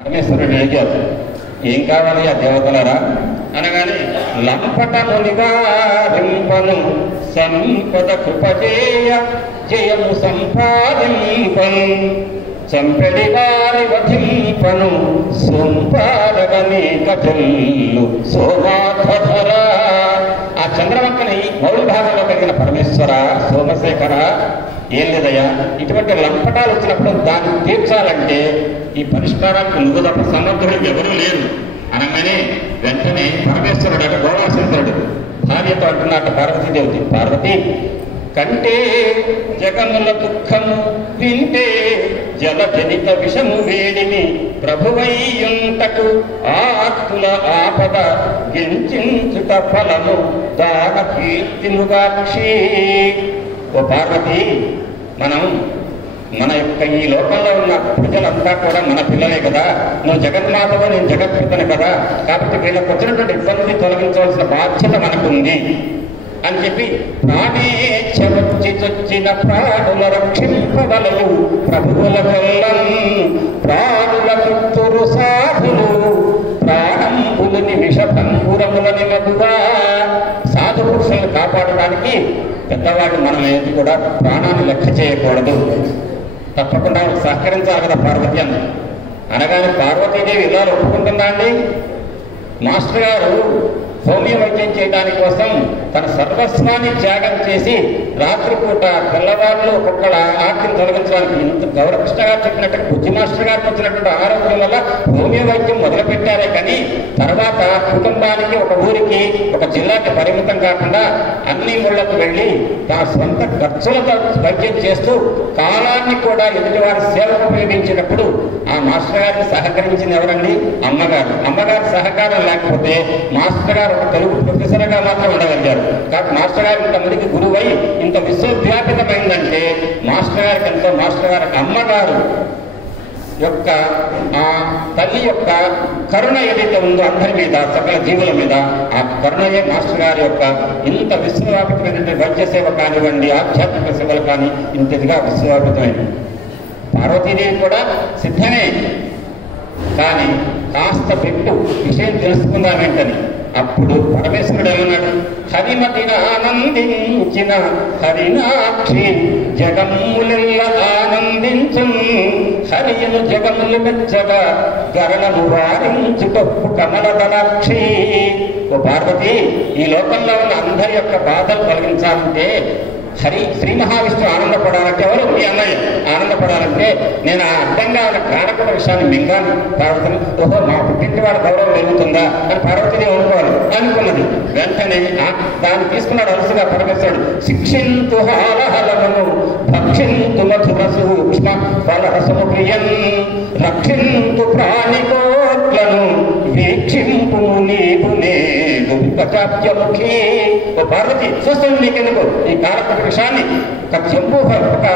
పరమేశ్వరుడు అడిగారు, ఏం కావాలి ఆ దేవతలరా అనగానే, లంపటను నివారింపను సంపద కృపజేయ జయము సంపాదింపను చంపెడి వారి వధింపను సొంపారగని కటల్లు సోమాధర. ఆ చంద్రవంకని మౌళి భాగంలో కలిగిన పరమేశ్వర సోమశేఖర, ఏం లేదయ్యా, ఇటువంటి లంపటాలు వచ్చినప్పుడు దాన్ని తీర్చాలంటే ఈ పరిష్కారానికి నువ్వు తప్ప సమర్థుడు ఎవరూ లేరు అనగానే వెంటనే పరమేశ్వరుడు అంటే గోళాశంకరుడు భార్యతో అంటున్నట్టు పార్వతీదేవి, పార్వతి కంటే జగముల దుఃఖము వింటే జలజనిత విషము వేడిని ప్రభువయ్యుంటకు ఆత్తుల ఆపద గించుట ఫలము దాన కీర్తిముగాక్షి. ఓ పార్వతి, మన యొక్క ఈ లోకంలో ఉన్న ప్రజలంతా కూడా మన పిల్లలే కదా, నువ్వు జగన్మాతవు, నేను జగత్పితను కదా, కాబట్టి వీళ్ళకి వచ్చినటువంటి ఇబ్బందిని తొలగించవలసిన బాధ్యత మనకుంది అని చెప్పి, ప్రాణేచ్ఛ వచ్చి చొచ్చిన ప్రాణుల రక్షింపవలయు ప్రభువుల కొల్లం ప్రాణుల పుత్తురు సాధులు ప్రాణంబులని విషభంగురములని మగువా. సాధు పురుషులను కాపాడడానికి పెద్దవాళ్ళు మనం ఏది కూడా ప్రాణాన్ని లెక్క చేయకూడదు, తప్పకుండా సహకరించాలి కదా పార్వతి అని అనగానే, పార్వతీదేవి ఇలా ఒప్పుకుంటుందా అండి? మాస్టర్ గారు హోమియో వైద్యం చేయడానికి కోసం తన సర్వస్వాన్ని త్యాగం చేసి రాత్రిపూట తెల్లవారులు ఒక్కొక్కళ్ళ ఆర్తిని తొలగించడానికి ఇంత గౌరకృష్ణ గారు చెప్పినట్టు బుద్ధి మాస్టర్ గారికి వచ్చినటువంటి ఆరోగ్యం వల్ల హోమియో వైద్యం మొదలుపెట్టారే కానీ తర్వాత కుటుంబానికి, ఒక ఊరికి, ఒక జిల్లాకి పరిమితం కాకుండా అన్ని ఊళ్ళకు వెళ్ళి తన సొంత ఖర్చులతో వైద్యం చేస్తూ కాలాన్ని కూడా ఎదుటివారి సేవకు ఉపయోగించినప్పుడు ఆ మాస్టర్ గారికి సహకరించింది ఎవరండి? అమ్మగారు. అమ్మగారి సహకారం లేకపోతే మాస్టర్ గారు ఒక తెలుగు ప్రొఫెసర్గా మాత్రం ఉండగలిగారు. కాబట్టి మాస్టర్ గారు ఇంతమందికి గురువై ఇంత విశ్వవ్యాపితమైందంటే మాస్టర్ గారికి ఎంతో, మాస్టర్ గారికి అమ్మగారు యొక్క ఆ తల్లి యొక్క కరుణ ఏదైతే ఉందో అందరి మీద, సకల జీవుల మీద, ఆ కరుణయే మాస్టర్ గారి యొక్క ఇంత విశ్వవ్యాపితమైనటువంటి వైద్య సేవ కానివ్వండి, ఆధ్యాత్మిక సేవలు కానీ ఇంతదిగా విశ్వవ్యాపితమైంది. పార్వతీదేవి కూడా సిద్ధమే, కానీ కాస్త పెట్టు విషయం తెలుసుకుందామేంటని. అప్పుడు పరమేశ్వరుడు ఏమన్నాడు? హరిమతిన ఆనందించిన హరినాక్షి జగములెల్ల ఆనందించు హరియను జగములు మెచ్చగా గరణము వారించుటప్పు కమలదలాక్షి. ఓ పార్వతి, ఈ లోకంలో ఉన్న అందరి యొక్క బాధలు కలిగించాలంటే, హరి శ్రీ మహావిష్ణువు ఆనందపడాలంటే, ఎవరు? మీ అన్నయ్య ఆనందపడాలంటే నేను ఆ అడ్డంగా ఉన్న కాడకుల విషయాన్ని మింగాను పార్వతిని. ఓహో, మా పుట్టింటి వాళ్ళ గౌరవం పెరుగుతుందా అని పార్వతిని అనుకున్నది. వెంటనే దాన్ని తీసుకున్నాడు అలసిగా పరమేశ్వరుడు. శిక్షింతు హాలహలమును భక్షింతు మధుర సూక్ష్మ ఫలరసము ప్రియన్ రక్షింతు ప్రాణికోట్లను వీక్షింపు నీకు నేడు ప్రచాప్యముఖి. ఓ పార్వతి, చూస్తుంది నీకెందుకు ఈ కాలపటి విషయాన్ని? ఒక చెంపు, ఒక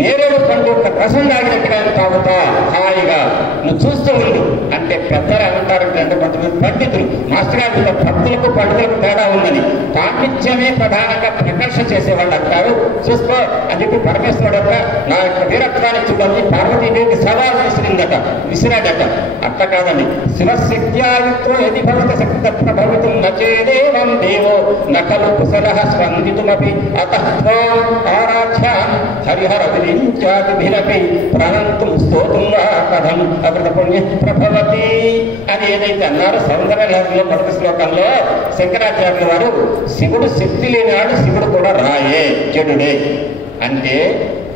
నేరేడు పండు, ఒక రసం తాగినట్టుగా తాగుతా హాయిగా నువ్వు చూస్తూ ఉండు అంటే పెద్దలు ఏమంటారంటే, అంటే కొంతమంది పండితులు, మాస్టర్ గారు భక్తులకు పండితులకు తేడా ఉందని పాండిత్యమే ప్రధానంగా ప్రకర్ష చేసేవాళ్ళు అంటారు. చూసుకో అని చెప్పి పరమేశ్వరుడు యొక్క నా యొక్క వీరత్వాన్ని చూడాలని పార్వతీదేవికి సవాల్ విసిరాడట. అట్ట కాదండి, శివశక్త్యాయుక్తో యది భవత శక్తి ప్రభవితం నచేదేవం దేవో నకలు కుశల స్పందితుమపి అతఃత్వాం ఆరాధ్యాం హరిహర విరించాదిభిరపి ప్రణంతుం స్తోతుం వా కథం అకృత పుణ్య ప్రభవతి అని ఏదైతే అన్నారో సౌందర్యలహరిలో మొదటి శ్లోకంలో శంకరాచార్యుల వారు, శివుడు శక్తి లేనివాడు, శివుడు కూడా రాయే, జడుడే. అంటే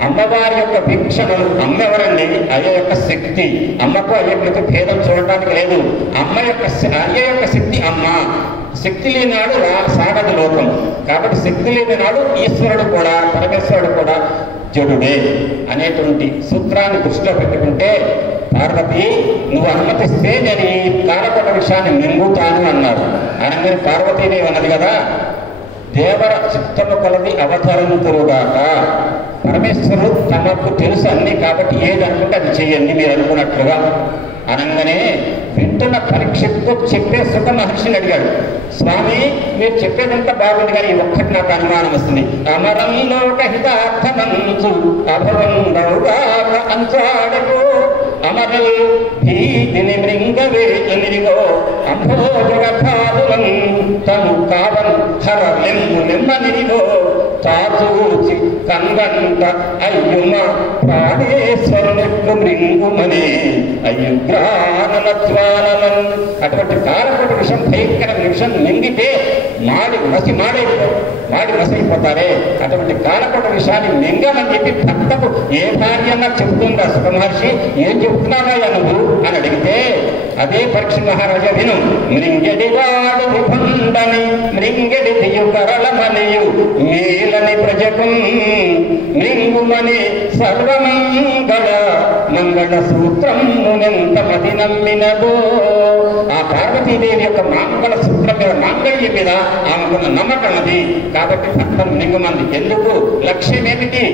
అమ్మవారి యొక్క వీక్షణలు, అమ్మ ఎవరండి? అయ్య యొక్క శక్తి. అమ్మకు అయ్యకు భేదం చూడటానికి లేదు. అయ్య యొక్క శక్తి అమ్మ. శక్తి లేనినాడు సాగదు లోకం. కాబట్టి శక్తి లేనినాడు ఈశ్వరుడు కూడా, పరమేశ్వరుడు కూడా జడుడే అనేటువంటి సూత్రాన్ని దృష్టిలో పెట్టుకుంటే, పార్వతి నువ్వు అనుమతిస్తే నేను ఈ కాలపట విషయాన్ని మింగుతాను అన్నారు. అనగానే పార్వతీదేవి అన్నది కదా, దేవర చిత్తము కలది అవతరింతురుగాక. పరమేశ్వరుడు తమకు తెలుసు అన్ని, కాబట్టి ఏది అనుకుంటే అది చెయ్యండి మీరు అనుకున్నట్లుగా అనగానే వింటున్న పరీక్షకు చెప్పే సుఖ మహర్షిని అడిగాడు, స్వామి మీరు చెప్పేదంతా బాగుంది కానీ ఒక్కటి నాకు అనుమానం వస్తుంది. అమరంలోక హితార్థమంచు అభవంగా అంచాడకు అమరల్ భీతిని మృంగవేనిరిగో అంభోజగధాదులం తను కావన్ హర లెమ్మనిరిగో తాతూచి కన్వంట అయ్యుమ ప్రాణేశ్వరునికి మృంగుమని అయ్యుగ్రానలజ్వాలలం. అటువంటి కాలకోటి విషయం భయంకర విషయం మింగితే మాడి మసైపోతారే. అటువంటి కాలకోట విషయాన్ని మింగమని చెప్పి భక్తకు ఏ భార్య అన్నా చెబుతుందా సుఖమహర్షి? ఏం చెబుతున్నావా నువ్వు అని అడిగితే అదే పరీక్ష మహారాజా విను. మృంగడి వాడు విభండని మృంగడి దియుకరళమనియు మేలని ప్రజకు మృంగుమని సర్వమంగళ మంగళ సూత్రమునెంత మది నమ్మినదో. ఆ పార్వతీదేవి యొక్క మంగళ సూత్రం మీద, మాంగళ్యం మీద ఆమెకున్న నమ్మకం అది. కాబట్టి భక్తం మృంగుమంది. ఎందుకు? లక్ష్యం ఏమిటి?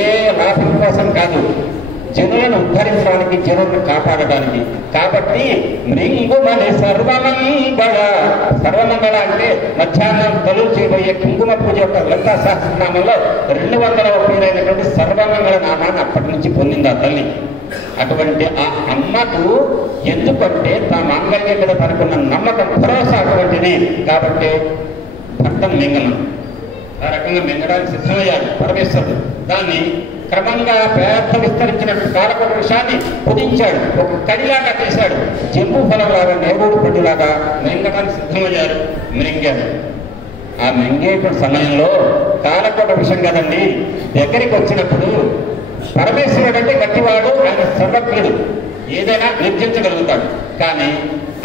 ఏ లాభం కోసం కాదు, జనులను ఉద్ధరించడానికి, జనులను కాపాడడానికి. కాబట్టి మృంగుమని సర్వమంగళ. సర్వమంగళ అంటే మధ్యాహ్నం తొలుగు చేయబోయే కుంకుమ పూజ యొక్క లలితా సహస్రనామంలో 200వ పేరైనటువంటి సర్వమంగళ నామాన్ని అప్పటి నుంచి పొందింది ఆ తల్లి. అటువంటి ఆ అమ్మకు ఎందుకంటే తన మాంగళ్యం మీద తనకున్న నమ్మకం, భరోసా అటువంటిది. కాబట్టి భక్తం మింగనం ఆ రకంగా మింగడానికి సిద్ధమయ్యాడు పరమేశ్వరుడు. దాన్ని క్రమంగా పెద్ద విస్తరించినటువంటి కాలకోట విషయాన్ని కుదించాడు, ఒక కడిలాగా చేశాడు. జంబు ఫలంలాగా, నేరుడు పండులాగా మింగడానికి సిద్ధమయ్యారు. మృంగాడు. ఆ మింగేటువంటి సమయంలో కాలకోట విషయం కదండి, దగ్గరికి వచ్చినప్పుడు పరమేశ్వరుడు అంటే గట్టివాడు, ఆయన సర్వజ్ఞుడు, ఏదైనా నిర్జించగలుగుతాడు. కానీ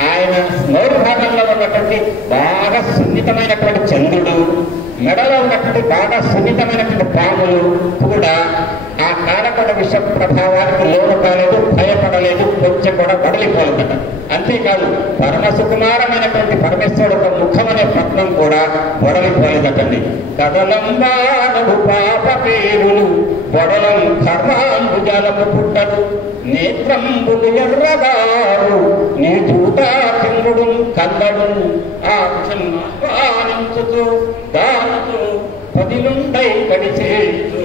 ఆయన నోరు భాగంలో ఉన్నటువంటి బాగా సున్నితమైనటువంటి చంద్రుడు, మెడలో ఉన్నటువంటి బాగా సున్నితమైనటువంటి పాములు కూడా ఆ కాలకోట విష ప్రభావానికి లోను కాలేదు, భయపడలేదు, కొంచెం కూడా వడలిపోలేదట. అంతేకాదు పరమ సుకుమారమైనటువంటి పరమేశ్వరుడు ఒక ముఖం అనే పద్మం కూడా వడలిపోలేదటండి. కదలంబాడలు పాప పేరులు వడలం కర్మాంబుజాలము పుట్టడు నేత్రంబులు ఎర్రగారు నీ చూట చంద్రుడు కల్లడు ఆ క్షణాన్నించుతూ దానితో పదిలుండై గడిచేస్తూ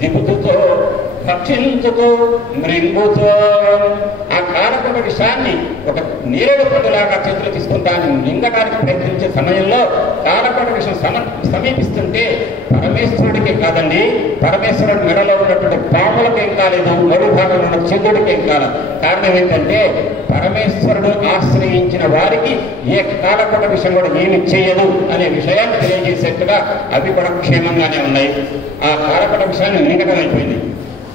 దిగుతుతో భక్షించుతూ మృంగుతో. ఆ కాలకోట విషయాన్ని ఒక నేరేడు పండులాగా చేతులు తీసుకుని దాన్ని మింగడానికి ప్రయత్నించే సమయంలో కాలకోట విషయం సమీపిస్తుంటే పరమేశ్వరుడికి కాదండి, పరమేశ్వరుడు మెడలో ఉన్నటువంటి పాములకు ఏం కాలేదు, మరో భాగంలో ఉన్న చంద్రుడికి ఏం కాలేదు. కారణం ఏంటంటే పరమేశ్వరుడు ఆశ్రయించిన వారికి ఏ కాలకోట విషయం కూడా ఏమి చేయదు అనే విషయాన్ని తెలియజేసేట్టుగా అవి కూడా క్షేమంగానే ఉన్నాయి. ఆ కాలకోట విషయాన్ని మింగటం అయిపోయింది.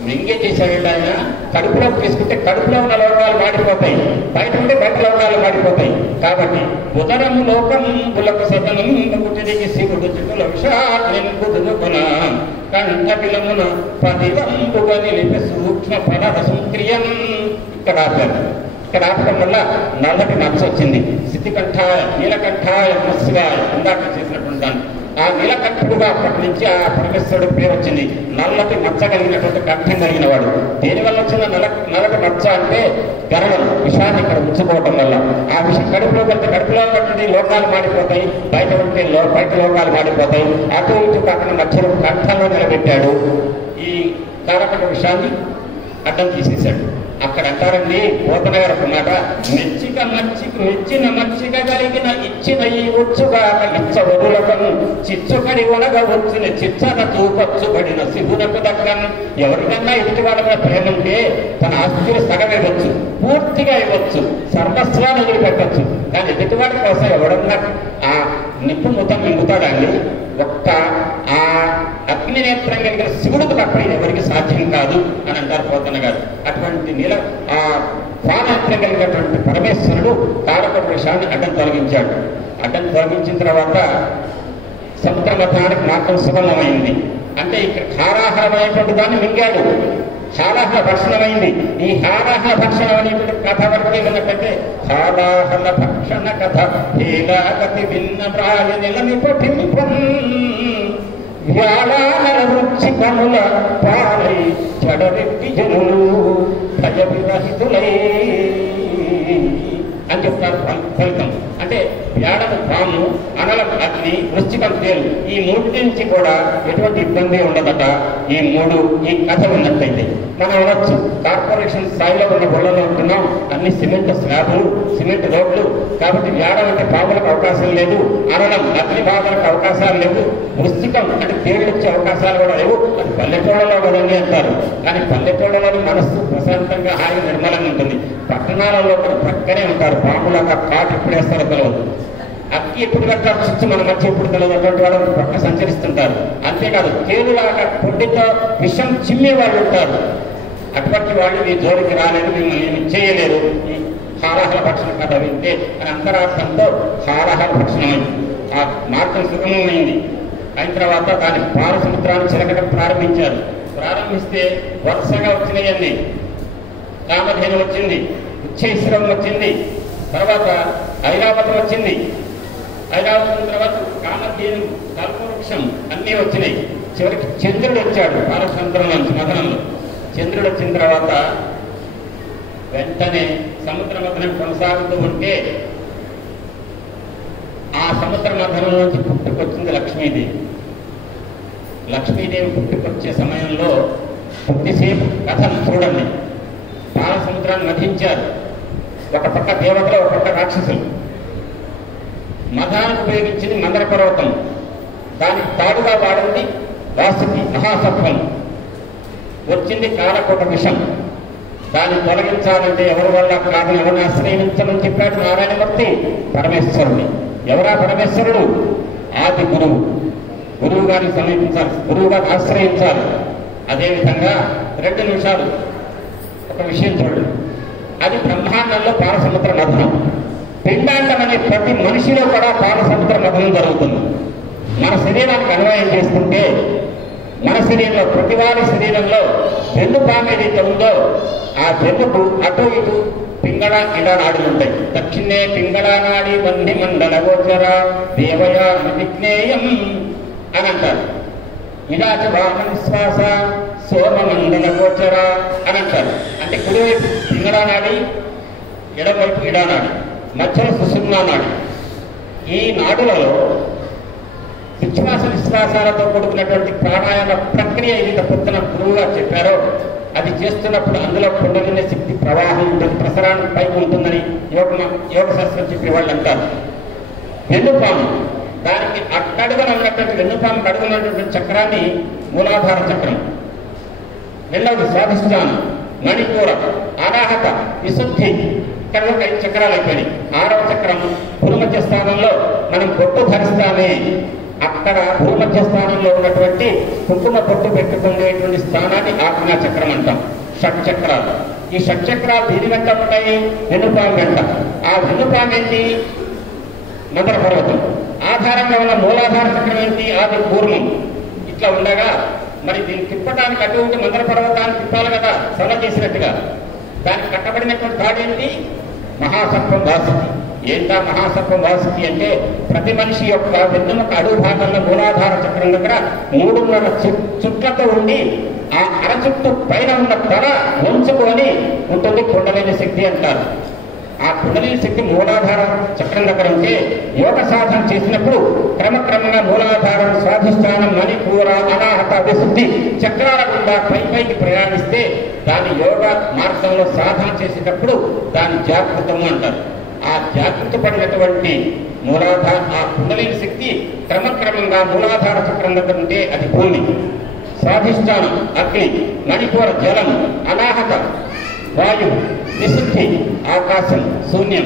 మింగే చేశాడంటే ఆయన కడుపులోకి తీసుకుంటే కడుపులో ఉన్న లోకాలు మాడిపోతాయి, బయట ఉంటే బయట లోకాలు మాడిపోతాయి. కాబట్టి ఉదరము లోకం పులకు సదనం తిరిగి శివుడు చుట్టుల విషాకున కంఠ విలమున పదివంపుగా నిలిపి సూక్ష్మ ఫల సంక్రియం. ఇక్కడ ఆపడం వల్ల నల్లటి మచ్చ వచ్చింది. సిద్ధికంఠాయ నీలకంఠాయ నమస్కాయ ఇందాక చేసినటువంటి దాన్ని ఆ నీలకంఠుడుగా అప్పటి నుంచి ఆ పరమేశ్వరుడు పేరు వచ్చింది. నల్లటి మచ్చ కలిగినటువంటి కంఠం కలిగిన వాడు. దేనివల్ల వచ్చిన నల్లటి మచ్చ అంటే గర్వం, విషాన్ని ఇక్కడ ఉంచుకోవటం వల్ల. ఆ విషయం కడుపులో వెళ్తే కడుపులో ఉన్నటువంటి లోకాలు మాడిపోతాయి, బయట ఉంటే బయట లోకాలు మాడిపోతాయి. అటు ఇటు కాకుండా మధ్యలో కంఠంలో నిలబెట్టాడు. ఈ కాలకోట విషయాన్ని అడ్డం తీసేశాడు. అక్కడ అంటారండి పోతన గారు ఒక మాట, మెచ్చిన మచ్చిక కలిగిన ఇచ్చిన ఈ వచ్చుగాక ఇచ్చ వరులకను చిచ్చుకడి వనగ వచ్చిన చిచ్చన చూపచ్చుబడిన శివునకు దక్కను. ఎవరికన్నా ఎదుటి వాళ్ళ మీద ప్రేమ ఉంటే తన ఆస్తిని సగం ఇవ్వచ్చు, పూర్తిగా ఇవ్వచ్చు, సర్వస్వాన్ని వదిలిపెట్టచ్చు. కానీ ఎదుటివాడి కోసం ఎవడన్నా ఆ నిప్పు మొత్తం మింగుతాడండి. ఒక్క ఆ అగ్ని నేత్రం కలిగిన శివుడికి తప్ప ఎవరికి సాధ్యం కాదు అని అంటారు పోతన గారు. అటువంటి ఆ ప్రాణేత్రం కలిగినటువంటి పరమేశ్వరుడు కాలకోట విషయాన్ని అడ్డం తొలగించాడు. అడ్డం తొలగించిన తర్వాత సముద్ర మథనానికి మార్గం సుగమమైంది. అంటే ఇక్కడ హారాహారమైనటువంటి దాన్ని మింగాడు, హాలాహల భక్షణమైంది. ఈ హాలాహల భక్షణం అనేటువంటి కథ వరకు ఏమన్నట్టయితే హాలాహల భక్షణ కథ హేలాగతి విన్న ప్రాయ నిలని పఠింపం వ్యాళాల రుచి కనుల పాలై చెడరెట్టి జనులు భయ విరహితులై అని చెప్తారు ఫలితం. అంటే వ్యాడము పాము, అనలం అగ్ని, వృశ్చికం తేలు, ఈ మూడింటి నుంచి కూడా ఎటువంటి ఇబ్బంది ఉండదట. ఈ కథ ఉన్నట్లయితే మనం అనొచ్చు, కార్పొరేషన్ స్థాయిలో ఉన్న గుళ్ళలో ఉంటున్నాం, అన్ని సిమెంట్ స్లాబులు, సిమెంట్ రోడ్లు, కాబట్టి వ్యాడం అంటే పాములకు అవకాశం లేదు, అనలం అగ్ని బాధలకు అవకాశాలు లేవు, వృశ్చికం అంటే తేళ్ళు వచ్చే అవకాశాలు కూడా లేవు, అది పల్లెటూళ్ళలో కదండి అంటారు. కానీ పల్లెటూళ్ళలోని మనస్సు ప్రశాంతంగా హాయి నిర్మలంగా ఉంటుంది. పట్టణాలలో పక్కనే ఉంటారు, పాములాగా కాటు ఎప్పుడు వేస్తారో తెలియదు, అక్కి ఎప్పుడు కట్టారు, చుచ్చు మన మధ్య ఎప్పుడు తెలియదు, అటువంటి వాళ్ళు పక్క సంచరిస్తుంటారు. అంతేకాదు తేలులాగా పొడ్డితో విషం చిమ్మే వాళ్ళు ఉంటారు. అటువంటి వాళ్ళు మీ జోలికి రాలేదు, మిమ్మల్ని ఏమి చేయలేరు. ఈ హాలాహల భక్షణ కథ వింటే అని అంతరార్థంతో హాలాహల భక్షణమైంది. ఆ మార్గం సుగమమైంది. అయిన తర్వాత దాని పాల సముద్రాన్ని చిలకడం ప్రారంభించారు. ప్రారంభిస్తే వరుసగా వచ్చినాయన్నీ. కామధేను వచ్చింది, ఉచ్చైశ్వరం వచ్చింది, తర్వాత ఐరావతం వచ్చింది. ఐరావతం తర్వాత కామధేను, కల్పవృక్షం అన్నీ వచ్చినాయి. చివరికి చంద్రుడు వచ్చాడు పాలసముద్రం నుంచి మదనంలో. చంద్రుడు వచ్చిన తర్వాత వెంటనే సముద్ర మథనం కొనసాగుతూ ఉంటే ఆ సముద్ర మథనం నుంచి పుట్టుకొచ్చింది లక్ష్మీదేవి. లక్ష్మీదేవి పుట్టుకొచ్చే సమయంలో కొద్దిసేపు కథను చూడండి. పాల సముద్రాన్ని మధించారు. ఒక పక్క దేవతలు, ఒక పక్క రాక్షసులు. మథానికి ఉపయోగించింది మందర పర్వతం, దానికి తాడుగా వాడింది వాసుకి మహాసత్వం, వచ్చింది కాలకోట విషం. దాన్ని తొలగించాలంటే ఎవరి వల్ల కాదు, ఎవరిని ఆశ్రయించమని చెప్పాడు నారాయణమూర్తి? పరమేశ్వరుని. ఎవరా పరమేశ్వరుడు? ఆది గురువు. గురువు గారిని సమీపించాలి, గురువు గారిని ఆశ్రయించాలి. అదేవిధంగా 2 నిమిషాలు ఒక విషయం చూడండి. అది బ్రహ్మాండంలో పాలసముద్ర మథనం. పిండాండం అనే ప్రతి మనిషిలో కూడా పాలసముద్ర మథనం జరుగుతుంది. మన శరీరానికి అన్వయం చేసుకుంటే మన శరీరంలో, ప్రతి వారి శరీరంలో వెన్ను పాము ఏదైతే ఉందో ఆ వెన్నుకు అటు ఇటు పింగళ ఇడా నాడులు ఉంటాయి. దక్షిణే పింగళ నాడి బంధి మండల గోచర దేవయా విజ్ఞేయం అని అంటారు. ఇడాచ వామన శ్వాస సోమ మండల గోచర అని అంటారు. అంటే కుడివైపు పింగళ నాడి, ఎడమవైపు ఇడా నాడి, మధ్యలో సుషుమ్నా నాడి. ఈ నాడులలో విశ్వాస విశ్వాసాలతో కూడుకున్నటువంటి ప్రాణాయామ ప్రక్రియ ఏదైతే పొద్దున గురువుగా చెప్పారో అది చేస్తున్నప్పుడు అందులో కుండలిని శక్తి ప్రవాహం ఉంటుంది, ప్రసరానికి పైకి ఉంటుందని యోగ శాస్త్రం చెప్పే వాళ్ళు అంటారు. వెన్నుపాము, దానికి అట్టడుగున ఉన్నటువంటి వెన్నుపాము అడుగున్నటువంటి చక్రాన్ని మూలాధార చక్రం, రెండవది స్వాధిష్టానం, మణిపూర, అనాహత, విశుద్ధి. ఇక్కడ 5 చక్రాలు అయిపోయినాయి. 6వ చక్రం భూమధ్య స్థానంలో మనం బొట్టు ధరిస్తామే, అక్కడ భూమధ్య స్థానంలో ఉన్నటువంటి కుంకుమ పొట్టు పెట్టుకునేటువంటి స్థానాన్ని ఆజ్ఞా చక్రం అంటాం. షట్చక్రాలు. ఈ షట్చక్రాలు దీని వెంట ఉంటాయి, వెన్నుపాము వెంట. ఆ వెన్నుపాము ఏంటి? మందర పర్వతం. ఆధారంగా ఉన్న మూలాధార చక్రం ఏంటి? ఆది పూర్వం. ఇట్లా ఉండగా మరి దీన్ని తిప్పడానికి అటువంటి మందర పర్వతాన్ని తిప్పాలి కదా, సల చేసినట్టుగా. దానికి కట్టబడినటువంటి తాడేంటి? మహాసర్పం వాసుకి. ఏంటా మహాసర్పం వాసుకి అంటే ప్రతి మనిషి యొక్క వెన్నుముక అడుగు భాగంలో మూలాధార చక్రం దగ్గర 3.5 చుట్లతో ఉండి ఆ అరచుట్టు పైన ఉన్న తల వంచుకొని ఉంటుంది కుండలిని శక్తి అంటారు. ఆ కుండలిని శక్తి మూలాధార చక్రం దగ్గర ఉంటే యోగ సాధన చేసినప్పుడు క్రమక్రమంగా మూలాధారం, స్వాధిష్టానం, మణిపూర, అనాహత, విశుద్ధి చక్రాల గుండా పైకి ప్రయాణిస్తే దాని యోగ మార్గంలో సాధన చేసేటప్పుడు దాని జాగృతము అంటారు. ఆ జాగృత పడినటువంటి మూలాధార, ఆ కుండలిని శక్తి క్రమక్రమంగా మూలాధార చక్రం దగ్గర ఉంటే అది భూమి, స్వాధిష్టానం అగ్ని, మణిపూర జలం, అనాహత వాయువు, విశుద్ధి ఆకాశం, శూన్యం,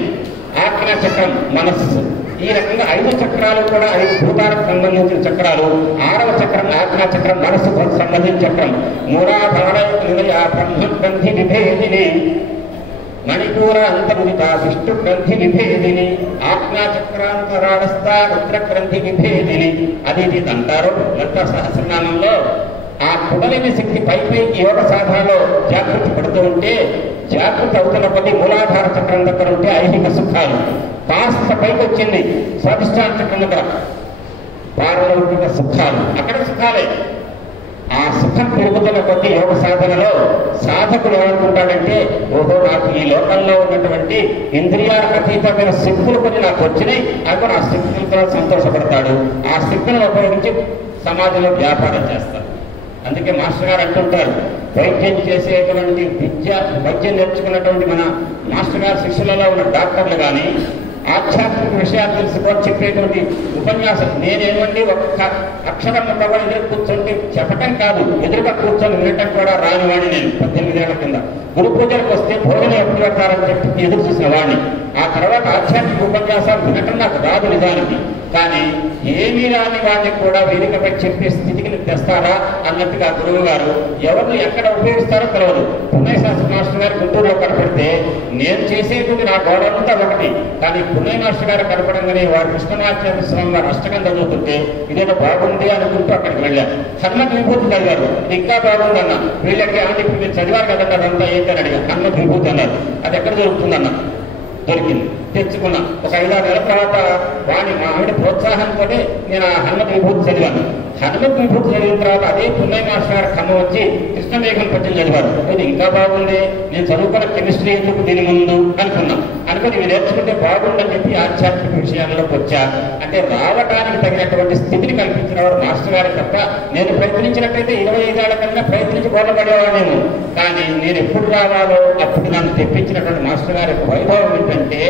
ఆజ్ఞా చక్రం మనస్సు. ఈ రకంగా 5 చక్రాలు కూడా 5 భూతాలకు సంబంధించిన చక్రాలు. 6వ చక్రం ఆజ్ఞా చక్రం, మనస్సుకు సంబంధించిన చక్రం. మూలాధార బ్రహ్మ గ్రంథి విభేదిని, మణిపూర అంతర్ముదిత విష్ణు గ్రంథి విభేదిని, ఆజ్ఞా చక్రాంతరాడస్థ రుద్ర గ్రంథి విభేదిని. అది ఇది అంటారు లలితా సహస్రనామంలో. ఆ కుండలిని శక్తి పైకి యోగ సాధనలో జాగృతి పడుతూ ఉంటే జాగృతి అవుతున్న కొద్ది మూలాధార చక్రం దగ్గర ఉంటే ఐహిక సుఖాలు. కాస్త పైకి వచ్చింది స్వాధిష్టాన చక్రం దగ్గర పారలౌకిక సుఖాలు, అక్కడ సుఖాలే. ఆ సుఖం పెరుగుతున్న కొద్ది యోగ సాధనలో సాధకుడు ఏమనుకుంటాడంటే, ఓహో నాకు ఈ లోకంలో ఉన్నటువంటి ఇంద్రియాలకు అతీతమైన శక్తులు కొన్ని నాకు వచ్చినాయి, అవి ఆ శక్తులతో సంతోషపడతాడు. ఆ శక్తులను ఉపయోగించి సమాజంలో వ్యాపారం చేస్తాడు. అందుకే మాస్టర్ గారు అంటుంటారు, వైద్యం చేసేటువంటి వైద్యం నేర్చుకున్నటువంటి మన మాస్టర్ గారు శిష్యులలో ఉన్న డాక్టర్లు కానీ ఆధ్యాత్మిక విషయాలు తెలుసుకొని చెప్పేటువంటి ఉపన్యాసం నేనేమండి ఒక్క అక్షరం ఉండవాడి కూర్చొని చెప్పటం కాదు, ఎదురుగా కూర్చొని వినటం కూడా రానివాడిని. నేను 18 ఏళ్ల కింద గురు పూజలకు వస్తే భోజనం ఎప్పుడు పెడతారని చెప్పి ఎదురు చూసిన వాడిని. ఆ తర్వాత ఆధ్యాత్మిక ఉపన్యాసాలు వినటం నాకు రాదు నిజానికి. కానీ ఏమీ రాని వాడిని కూడా వేదికపై చెప్పే స్థితికి తెస్తారా అన్నట్టుగా గురువు గారు ఎవరిని ఎక్కడ ఉపయోగిస్తారో తెలియదు. పున్నయ్య శాస్త్రి మాస్టర్ గారు గుంటూరులో కనపడితే నేను చేసేటువంటి నా గౌరవంతా ఒకటి, కానీ పున్నయ్య మాస్టర్ గారు కనపడంగానే వారు కృష్ణమాచార్య స్వామి వారు అష్టకం చదువుతుంటే ఇదేదో బాగుంది అనుకుంటూ అక్కడికి వెళ్ళాను. హనుమత్ విభూతి చదివారు, ఇది ఇంకా బాగుంది అన్న. వీళ్ళకి ఏమంటే ఇప్పుడు మీరు చదివారు కదండి అదంతా ఏంటని అడిగారు. హనుమత్ విభూతి అన్నారు. అది ఎక్కడ దొరుకుతుందన్న? దొరికింది, తెచ్చుకున్నా. ఒక 5-6 నెలల తర్వాత వాడిని మా ఆవిడ ప్రోత్సాహంతో నేను ఆ హనుమత్ విభూతి చదివాను. హనుమత్ విభూతి చదివిన తర్వాత అదే పున్నయ్య మాస్టర్ గారు ఖమ్మం వచ్చి కృష్ణమేఘం పద్యం చదివారు. ఇది ఇంకా బాగుంది, నేను చదువుకున్న కెమిస్ట్రీ ఎందుకు దీని ముందు అనుకున్నాను. అనుకుని ఇవి నేర్చుకుంటే బాగుండని చెప్పి ఆధ్యాత్మిక విషయాల్లోకి వచ్చా. అంటే రావడానికి తగినటువంటి స్థితిని కల్పించిన వారు మాస్టర్ గారి తప్ప నేను ప్రయత్నించినట్టయితే 25 ఏళ్ల కన్నా ప్రయత్నించి గోడపడేవాడేమో. కానీ నేను ఎప్పుడు రావాలో అప్పుడు నన్ను తెప్పించినటువంటి మాస్టర్ గారి యొక్క వైభవం ఏంటంటే,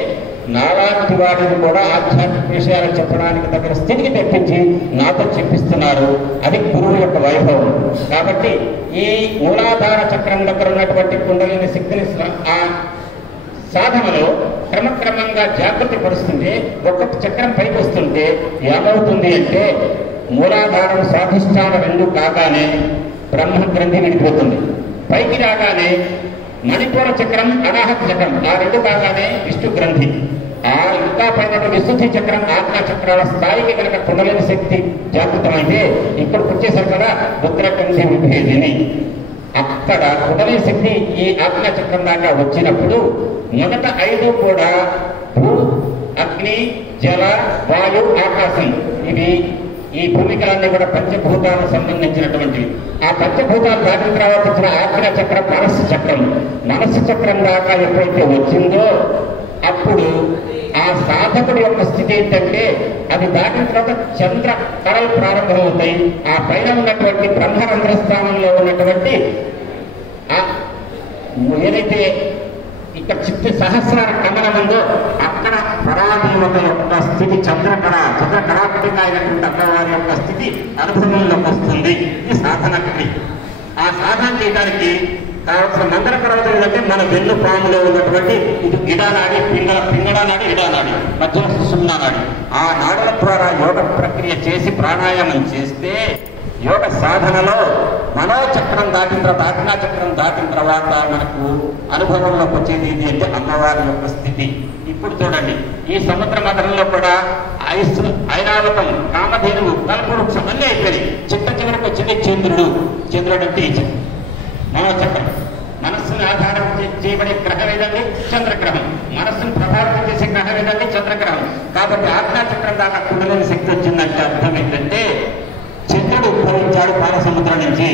నాలాంటి వాడిని కూడా ఆధ్యాత్మిక విషయాలు చెప్పడానికి దగ్గర స్థితికి తెప్పించి నాతో చెప్పిస్తున్నారు. అది గురువు యొక్క వైభవం. కాబట్టి ఈ మూలాధార చక్రం దగ్గర ఉన్నటువంటి కుండలిని శక్తిని ఆ సాధనలో క్రమక్రమంగా జాగృతి పరుస్తుంటే ఒక్కొక్క చక్రం పైకి వస్తుంటే ఏమవుతుంది అంటే, మూలాధారం స్వాధిష్టాన 2 కాగానే బ్రహ్మగ్రంథి విడిపోతుంది. పైకి రాగానే మణిపూర చక్రం, అనాహత చక్రం, ఆ 2 కాగానే విష్ణు గ్రంథి. ఆ ఇంకా పైన విశుద్ధి చక్రం, ఆజ్ఞా చక్రాల స్థాయికి కనుక కుండలిని శక్తి జాగృతమైతే ఇక్కడికి వచ్చేసరి కదా రుద్రగ్రంథి విభేదిని. అక్కడ కుండలిని శక్తి ఈ ఆజ్ఞా చక్రం దాకా వచ్చినప్పుడు మొదట 5 కూడా భూ, అగ్ని, జల, వాయు, ఆకాశం, ఇవి ఈ భూమికలన్నీ కూడా పంచభూతాలకు సంబంధించినటువంటివి. ఆ పంచభూతాలు దాటిన తర్వాత వచ్చిన ఆజ్ఞా చక్రం మనస్సు చక్రం. మనస్సు చక్రం దాకా ఎప్పుడైతే వచ్చిందో అప్పుడు ఆ సాధకుడి యొక్క స్థితి ఏంటంటే, అది దాటిన తర్వాత చంద్ర కళలు ప్రారంభమవుతాయి. ఆ పైన ఉన్నటువంటి బ్రహ్మరంధ్ర స్థానంలో ఉన్నటువంటి ఏదైతే ఇక్కడ చిత్త సహస్రార కమలం ఉందో అక్కడ పరాదేవత యొక్క స్థితి చంద్రకళాత్మిక అయినటువంటి అమ్మవారి యొక్క స్థితి అనుభవంలోకి వస్తుంది. ఇది సాధన క్రియ. ఆ సాధన చేయడానికి కావాల్సిన మందర పర్వతం ఏంటంటే మన వెన్ను పాములో ఉన్నటువంటి ఇది ఇడానాడి, పింగళనాడి, ఇడానాడి, మధ్య సుషుమ్నానాడి. ఆ నాడుల ద్వారా యోగ ప్రక్రియ చేసి ప్రాణాయామం చేస్తే యోగ సాధనలో మనోచక్రం దాటిన తర్వాత ఆజ్ఞా చక్రం దాటిన తర్వాత మనకు అనుభవంలోకి వచ్చేది ఇది అంటే అమ్మవారి యొక్క స్థితి. ఇప్పుడు చూడండి, ఈ సముద్ర మథనంలో కూడా ఐరావతం, కామధేనువు, కల్పవృక్షం అన్నీ అయిపోయినాయి. చివరికి వచ్చింది చంద్రుడు. చంద్రుడు అంటే మనోచక్రం. మనస్సును ఆధారం చేయబడే గ్రహం ఏదండి? చంద్రగ్రహం. మనస్సును ప్రభావితం చేసే గ్రహం ఏదండి? చంద్రగ్రహం. కాబట్టి ఆజ్ఞా చక్రం దాకా కుండలిని శక్తి వచ్చిందంటే అర్థం ఏంటంటే, చంద్రుడు ఉద్భవించాడు పాలసముద్రం నుంచి.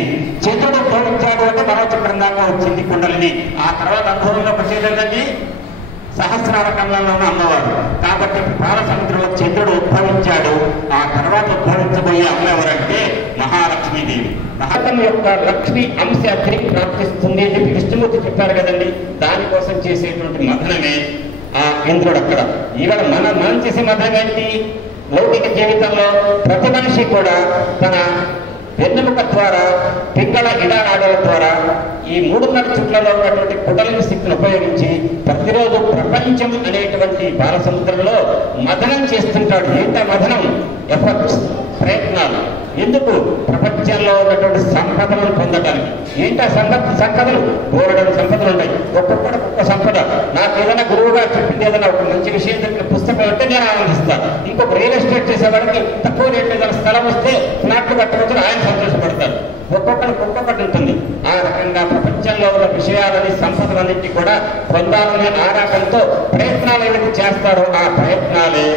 చంద్రుడు ఉద్భవించాడు అంటే మనోచక్రం దాకా వచ్చింది కుండలిని. ఆ తర్వాత అనుభవంలోకి వచ్చేదండి సహస్రార కమలంలో ఉన్న అమ్మవారు. కాబట్టి పాలసముద్రంలో చంద్రుడు ఉద్భవించాడు. ఆ తర్వాత ఉద్భవించబోయే అమ్మ ఎవరంటే మహాలక్ష్మీదేవి. భారతం యొక్క లక్ష్మి అంశ తిరిగి ప్రాప్తిస్తుంది అని చెప్పి విష్ణుమూర్తి చెప్పారు కదండి. దానికోసం చేసేటువంటి మథనమే ఆ ఇంద్రుడు అక్కడ. ఇవాళ మనం చేసే మథనం ఏంటి? లౌకిక జీవితంలో ప్రతి మనిషి కూడా తన వెన్నెముక ద్వారా, పింగళ ఇడానాడుల ద్వారా ఈ 3.5 చుట్లలో ఉన్నటువంటి కుండలిని శక్తిని ఉపయోగించి ప్రతిరోజు ప్రపంచం అనేటువంటి బాలసముద్రంలో మథనం చేస్తుంటాడు. ఏంటా మథనం? ఎఫర్ట్స్, ప్రయత్నాలు. ఎందుకు? ప్రపంచంలో ఉన్నటువంటి సంపదలను పొందడానికి. ఏంటా సంపదలు? బోలెడని సంపదలు ఉన్నాయి. ఒక్కొక్కటి ఒక్కొక్క సంపద. నాకు ఏదైనా గురువుగా చెప్పింది ఏదైనా ఒక మంచి విషయం చెప్పిన పుస్తకం అంటే నేను ఆనందిస్తాను. ఇంకొక రియల్ ఎస్టేట్ చేసేవాడికి తక్కువ రేట్ ఏదైనా స్థలం వస్తే ఫ్లాట్లు కట్టవచ్చు, ఆయన సంతోషపడతారు. ఒక్కొక్కటి ఉంటుంది. ఆ రకంగా ప్రపంచంలో ఉన్న విషయాలని, సంపదలన్నింటినీ కూడా పొందాలనే ఆరాటంతో ప్రయత్నం ప్రయత్నాలు ఏవైతే చేస్తారో ఆ ప్రయత్నాలే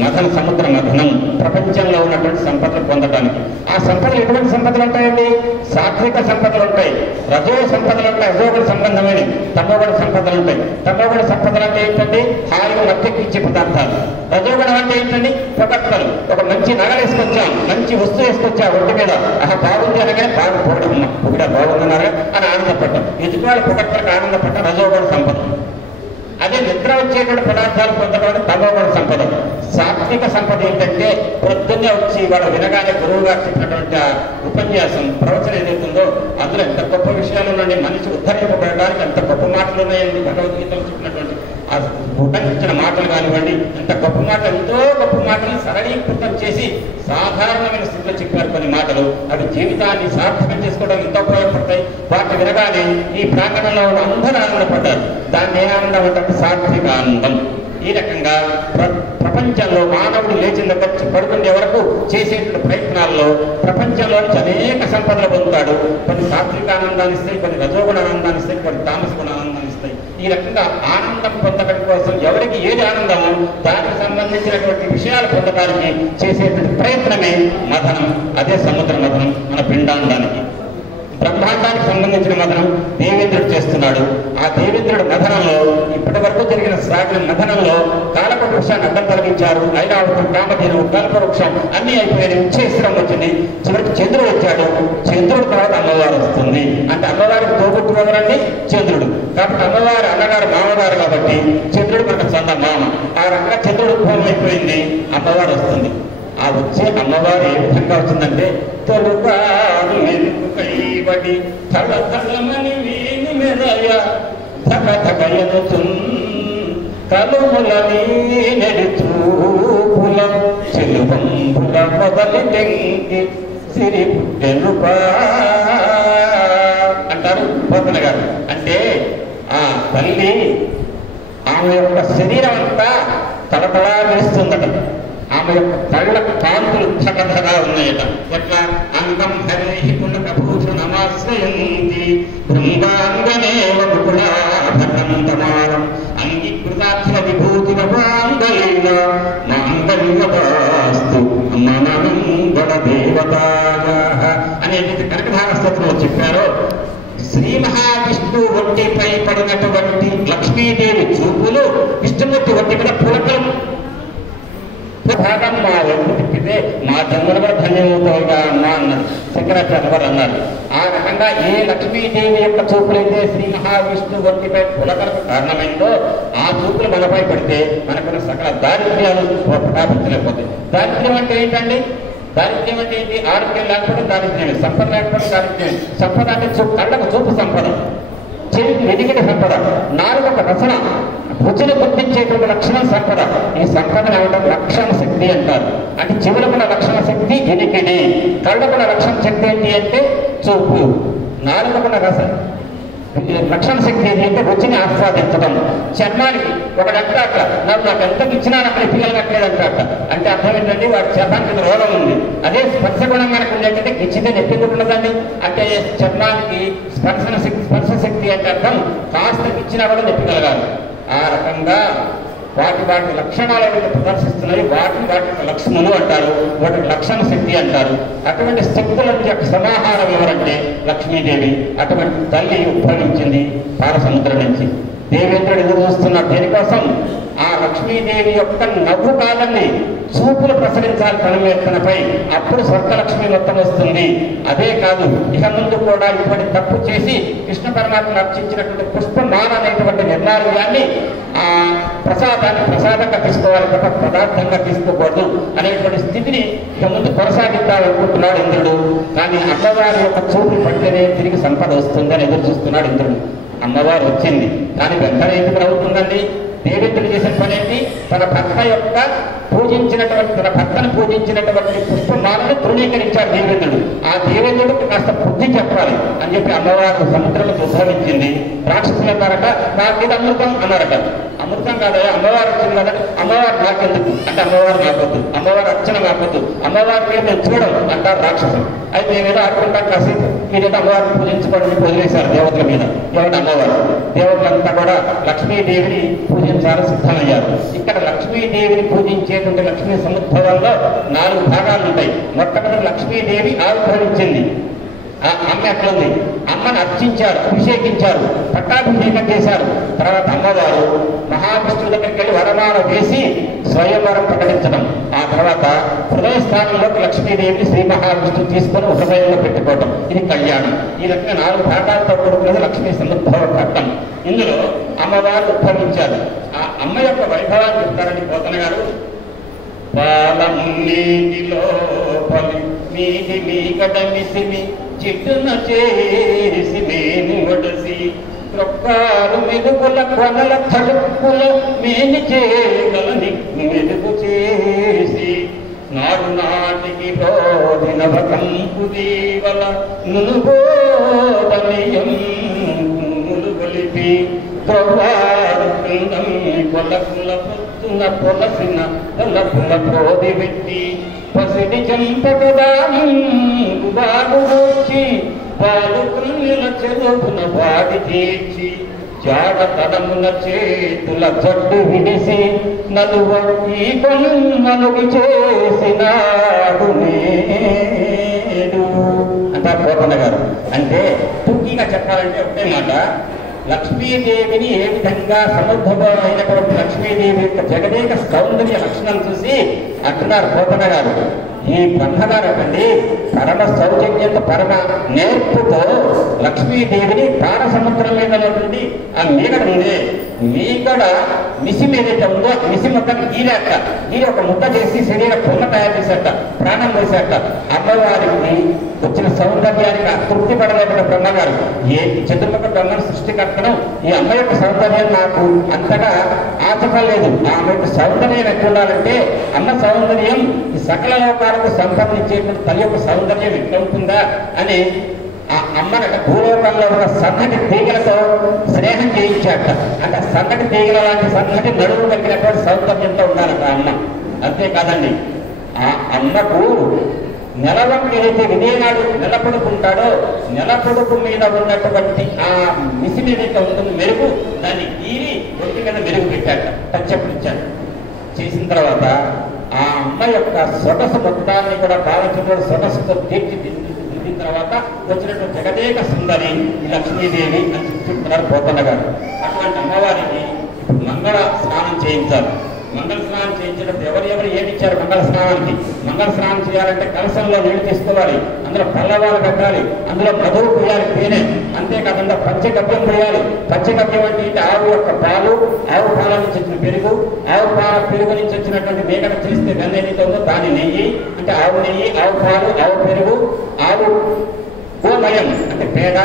మథన సముద్ర మథనం, ప్రపంచంలో ఉన్నటువంటి సంపదలు పొందడానికి. ఆ సంపదలు ఎటువంటి సంపదలు ఉంటాయండి? సాత్విక సంపదలు ఉంటాయి, రజో సంపదలు ఉంటాయి, రజోగుణ సంబంధమైన తమోగుణ సంపదలు ఉంటాయి. తమోగుణ సంపదలు అంటే ఏంటండి? హాయిగా మత్తెక్కించే పదార్థాలు. రజోగుణం అంటే ఏంటండి? పొగడ్తలు. ఒక మంచి నగ వేసుకొచ్చాం, మంచి వస్తువు వేసుకొచ్చా ఒంటి మీద, బాగుంది అనగానే బాగా పొగడమ్మ, పొగిడా బాగుందన్నారా అని ఆనందపడ్డాం. ఎదుటివాళ్ళ పొగడ్తలకు ఆనందపడ్డం రజోగుణ సంపద. అదే నిద్ర వచ్చేటువంటి పదార్థాలు పొందడం తమోగుణ సంపద. సాత్విక సంపద ఏంటంటే పొద్దున్నే వచ్చి వాడు వినగానే గురువు గారు చెప్పినటువంటి ఉపన్యాసం, ప్రవచనం ఏదైతుందో అందులో ఎంత గొప్ప విషయాలు ఉన్నాయండి. మనిషి ఉద్ధరింపబడడానికి ఎంత గొప్ప మాటలు ఉన్నాయండి. భగవద్గీతలో చెప్పినటువంటి ఆ ఉటంకించిన మాటలు కానివ్వండి, ఎంత గొప్ప మాటలు, ఎంతో గొప్ప మాటలు సరళీకృతం చేసి సాధారణమైన స్థితిలో చెప్పారు కొన్ని మాటలు. అవి జీవితాన్ని సార్థకం చేసుకోవడం ఎంతో ఉపయోగపడతాయి. వాటిని వినగానే ఈ ప్రాంగణంలో ఉన్న అందరూ ఆనందపడ్డారు. దాన్ని ఏ ఆనందం అంటే సాత్విక ఆనందం. ఈ రకంగా ప్రపంచంలో మానవుడు లేచిన దగ్గర పడుకునే వరకు చేసేటువంటి ప్రయత్నాల్లో ప్రపంచంలోని అనేక సంపదలు పొందుతాడు. కొన్ని సాత్విక ఆనందాన్ని ఇస్తాయి, కొన్ని రజోగుణ ఆనందాన్ని ఇస్తాయి, కొన్ని తామస గుణ ఆనందాన్ని ఇస్తాయి. ఈ రకంగా ఆనందం పొందడం కోసం ఎవరికి ఏది ఆనందమో దానికి సంబంధించినటువంటి విషయాలు పొందడానికి చేసేటువంటి ప్రయత్నమే మథనం. అదే సముద్ర మథనం. మన పిండాండానికి, బ్రహ్మాండానికి సంబంధించిన మథనం దేవేంద్రుడు చేస్తున్నాడు. ఆ దేవేంద్రుడు మథనంలో ఇప్పటి వరకు జరిగిన సాగిన మథనంలో కాలక వృక్షాన్ని అడ్డం తొలగించారు. ఐరావతం, కామధేనువు, కల్ప వృక్షం అన్ని అయిపోయాయి. ఉచ్చేశ్వరం వచ్చింది. చివరికి చంద్రుడు వచ్చాడు. చంద్రుడు తర్వాత అమ్మవారు వస్తుంది. అంటే అమ్మవారికి తోబుట్టుకోవరండి చంద్రుడు. కాబట్టి అమ్మవారు అన్నగారు మామగారు కాబట్టి చంద్రుడు మనకు సొంత మామ. ఆ రకంగా చంద్రుడు ఉద్భవం అయిపోయింది. అమ్మవారు వస్తుంది. ఆ వచ్చే అమ్మవారు ఏ విధంగా వచ్చిందంటే తొలుగారు మెరుపు కైబడి తల తలమని వీని మెరయ ధగ ధగయనుచున్ కలుములని నెడుతూపుల చెలువంబుల మొదలి టెంగి సిరి పుట్టెనుపా అంటారు పోతన గారు. అంటే ఆ తల్లి ఆమె యొక్క శరీరం అంతా తలతలా వేస్తుందట. ఆమె యొక్క కళ్ళ కాంతులు చక్కగా ఉన్నాయట. ఎట్లా? అంగం హరి పునఃభూషణమాశ్రయంతి బృందాంగనేవ ముకులాభకంతమానం అంగీకృతాక్షర విభూతి నవాంగలీన మాంగళ్యవాస్తు మననందన దేవతాయ అనేది కనకధార స్తోత్రంలో చెప్పారో, శ్రీ మహావిష్ణువు ఒంటిపై పడినటువంటి లక్ష్మీదేవి చూపులు విష్ణుమూర్తి ఒంటి మీద పులకలు భాగం మా ఒంటి తిప్పితే మా జన్మను కూడా ధన్యమవుతాయిగా అమ్మా అన్నారు శంకరాచార్య వారు అన్నారు. ఆ రకంగా ఏ లక్ష్మీదేవి యొక్క చూపులైతే శ్రీ మహావిష్ణువు ఒంటిపై పులకలకు కారణమైందో ఆ చూపులు మనపై పడితే మనకున్న సకల దారిద్ర్యాలు ప్రకాశించలేకపోతాయి. దారిద్ర్యం అంటే ఏంటండి? దారిద్ర్యం అంటే ఏంటి? ఆరోగ్యం లేకపోవడం దారిద్ర్యమే, సంపద లేకపోవడం దారిద్ర్యమే. సంపద అంటే కళ్ళకు చూపు సంపద, చెవికి వెదిగిన సంపద, నాలుగొక రచన, రుచిని గుర్తించేటువంటి లక్షణం సంపద. ఈ సంపదను ఏమంటారు? లక్షణ శక్తి అంటారు. అంటే చెవులకున్న లక్షణ శక్తి ఎనికిడి, కళ్ళకున్న లక్షణ శక్తి ఏంటి అంటే చూపు, నాలుగొకన లక్షణ శక్తి ఏంటి అంటే రుచిని ఆస్వాదించడం. చర్మానికి ఒకడంటే అట్లా నాకు ఎంతకు ఇచ్చినా అక్కడ పిల్లలు కట్టలేదంటే అట్లా అంటే అర్థం ఏంటంటే వాడి చర్మానికి రోగం ఉంది. అదే స్పర్శ గుణం కనుక ఉండేటంటే గిచ్చితే నెప్పిందుకున్నదండి. అంటే చర్మానికి స్పర్శ శక్తి అంటే అర్థం కాస్త ఇచ్చినా కూడా నెప్పికలగాలి. ఆ రకంగా వాటి లక్షణాలు ఏవైతే ప్రదర్శిస్తున్నాయి వాటి లక్షణములు అంటారు, వాటికి లక్షణ శక్తి అంటారు. అటువంటి శక్తుల యొక్క సమాహారం ఎవరంటే లక్ష్మీదేవి. అటువంటి తల్లి ఉద్భవించింది పాలసముద్రం నుంచి. దేవేంద్రుడు ఎదురు చూస్తున్నాడు దేనికోసం? ఆ లక్ష్మీదేవి యొక్క నవ్వు కాలాన్ని చూపులు ప్రసరించాలి తనపై. అప్పుడు స్వర్గలక్ష్మి మొత్తం వస్తుంది. అదే కాదు, ఇక ముందు కూడా ఇటువంటి తప్పు చేసి కృష్ణ పరమాత్మ అర్చించినటువంటి పుష్పమాల అనేటువంటి నిర్ణయాన్ని ఆ ప్రసాదాన్ని ప్రసాదంగా తీసుకోవాలి తప్ప పదార్థంగా తీసుకోకూడదు అనేటువంటి స్థితిని ఇక ముందు కొనసాగిద్దామనుకుంటున్నాడు ఇంద్రుడు. కానీ అమ్మవారి యొక్క చూపులు పడితేనే తిరిగి సంపద వస్తుందని ఎదురు చూస్తున్నాడు ఇంద్రుడు. అమ్మవారు వచ్చింది, కానీ వెంటనే ఎందుకు అవుతుందండి? దేవేంద్రుడు చేసిన పని ఏంటి? తన భర్తను పూజించినటువంటి పుష్పమాలను తృణీకరించాడు దేవేంద్రుడు. ఆ దేవేంద్రుడికి కాస్త బుద్ధి చెప్పాలి అని చెప్పి అమ్మవారు సముద్రంలో ఉద్భవించింది. రాక్షసులు అన్నారట, నా మీద అమృతం అన్నారట. అమృతం కాదయా, అమ్మవారు వచ్చింది కదా, అమ్మవారు నాకెందుకు అంటే అమ్మవారు నాకొద్దు, అమ్మవారు అర్చన నాకొద్దు, అమ్మవారి మీద నేను చూడడం అంటారు రాక్షసులు. అయితే మేమేదో ఆడుకుంటాం కాసేపు, మీరేదో అమ్మవారిని పూజించుకోవడం వదిలేశారు దేవతల మీద. ఎవరి అమ్మవారు దేవతలంతా కూడా లక్ష్మీదేవిని పూజించాలని సిద్ధమయ్యారు. ఇక్కడ లక్ష్మీదేవిని పూజించేటువంటి లక్ష్మీ సముద్భవంలో 4 భాగాలు ఉంటాయి. మొట్టమొదటి లక్ష్మీదేవి ఆవిర్భవించింది. ఆ అమ్మ ఎట్లుంది, అమ్మను అర్చించారు, అభిషేకించారు, పట్టాభిషేకం చేశారు. తర్వాత అమ్మవారు మహావిష్ణువు దగ్గరికి వెళ్ళి వరమాల వేసి స్వయంవరం ప్రకటించడం. ఆ తర్వాత హృదయ స్థానంలోకి లక్ష్మీదేవిని శ్రీ మహావిష్ణువు తీసుకొని హృదయంలో పెట్టుకోవడం. ఇది కళ్యాణం. ఈ రకంగా 4 భాగాలతో కూడుకున్నది లక్ష్మీ సముద్భవ ఘట్టం. ఇందులో అమ్మవారు ఉద్భవించారు. ఆ అమ్మ యొక్క వైభవాన్ని చెప్తారని పోతన గారు. పాలమున్నీటిలో పలి మీది మీగడ మిసిమి చిట్టున చేసి మేని ఒడసి రొక్కారు మెరుగుల కొనల తడుపుల మేని చేయగలని మెరుగు చేసి నాడు నాటికి రోదినవ కంపు దీవల నునుగోదనియం ములుగొలిపి ద్రవ్వారు బృందం కొలకుల పొద్దున పొలసిన తలపుల కోది పెట్టి పసిడి చంపకదాని బాగు వచ్చి పాలు కన్నుల చెరుపున వాడి తీర్చి జాడ తడముల చేతుల జడ్డు విడిసి నలువ ఈ కొనుమలుగి చేసినాడు నేడు అంటారు పోతన్న గారు. అంటే తుక్కిగా చెప్పాలంటే ఒకటే మాట, లక్ష్మీదేవిని ఏ విధంగా సముద్భవమైనటువంటి లక్ష్మీదేవి యొక్క జగదేక సౌందర్య లక్షణాలు చూసి అంటున్నారు పోతన గారు. ఈ బ్రహ్మగారు అండి పరమ సౌజన్యంతో పరమ నేర్పుతో లక్ష్మీదేవిని ప్రాణ సముద్రం మీద ఉన్నటువంటి ఆ మీగడ ఉంది. మీగడ మిసి ఏదైతే ఉందో మిసి మొత్తాన్ని గీరాక గీరి ఒక ముద్ద చేసి శరీర పొన్న తయారు చేశాక ప్రాణం వేశాక అమ్మవారికి వచ్చిన సౌందర్యానికి తృప్తి పడలేకుండా బ్రహ్మగారు ఏ చతుర్ముఖ బ్రహ్మను సృష్టికర్తను ఈ అమ్మ యొక్క సౌందర్యం నాకు అంతగా ఆచపలేదు. ఆమె యొక్క సౌందర్యం ఎట్లా ఉండాలంటే అమ్మ సౌందర్యం ఈ సకల లోకాలకు సంపాదించేటువంటి తల్లి యొక్క సౌందర్యం ఎట్లా ఉంటుందా అని ఆ అమ్మనట భూలోకంలో ఉన్న సన్నటి తీగలతో స్నేహం చేయించాట. అంటే సన్నటి తీగల లాంటి సన్నటి నడుము తగ్గినటువంటి సౌందర్యంతో ఉండాలట అమ్మ. అంతేకాదండి ఆ అమ్మకు నెలవంక ఏదైతే విజయనాడు నిలబడుకుంటాడో నిలబడుకు మీద ఉన్నటువంటి ఆ మిసి ఏదైతే ఉంటుంది మెరుగు దాన్ని గీరి ఒంటి మీద మెరుగు పెట్టాట, టచ్అప్లిచ్చాడు. చేసిన తర్వాత ఆ అమ్మ యొక్క సొగసు మొత్తాన్ని కూడా భావించిన సొగసుతో తీర్చిదిద్దిన తర్వాత వచ్చినటువంటి జగదేక సుందరి ఈ లక్ష్మీదేవి అని చెప్తున్నారు పోతన్న గారు. అటువంటి అమ్మవారికి ఇప్పుడు మంగళ స్నానం చేయించాలి. మంగళ స్నానం చేయించేటప్పుడు ఎవరు ఏమి ఇచ్చారు మంగళ స్నానానికి? మంగళ స్నానం చేయాలంటే కలశంలో నీళ్లు తీసుకోవాలి, అందులో పల్లవాలు కట్టాలి, అందులో మధువు పోయాలి తేనె, అంతేకాకుండా పంచగవ్యం పోయాలి. పంచగవ్యం అంటే ఆవు యొక్క పాలు, ఆవు పాల నుంచి వచ్చిన పెరుగు, ఆవు పాల పెరుగు నుంచి వచ్చినటువంటి మేకట చేస్తే వెన్న ఏదైతే ఉందో దాని నెయ్యి అంటే ఆవు నెయ్యి, ఆవు పాలు, ఆవు పెరుగు, ఆవు గోమయం అంటే పేడ,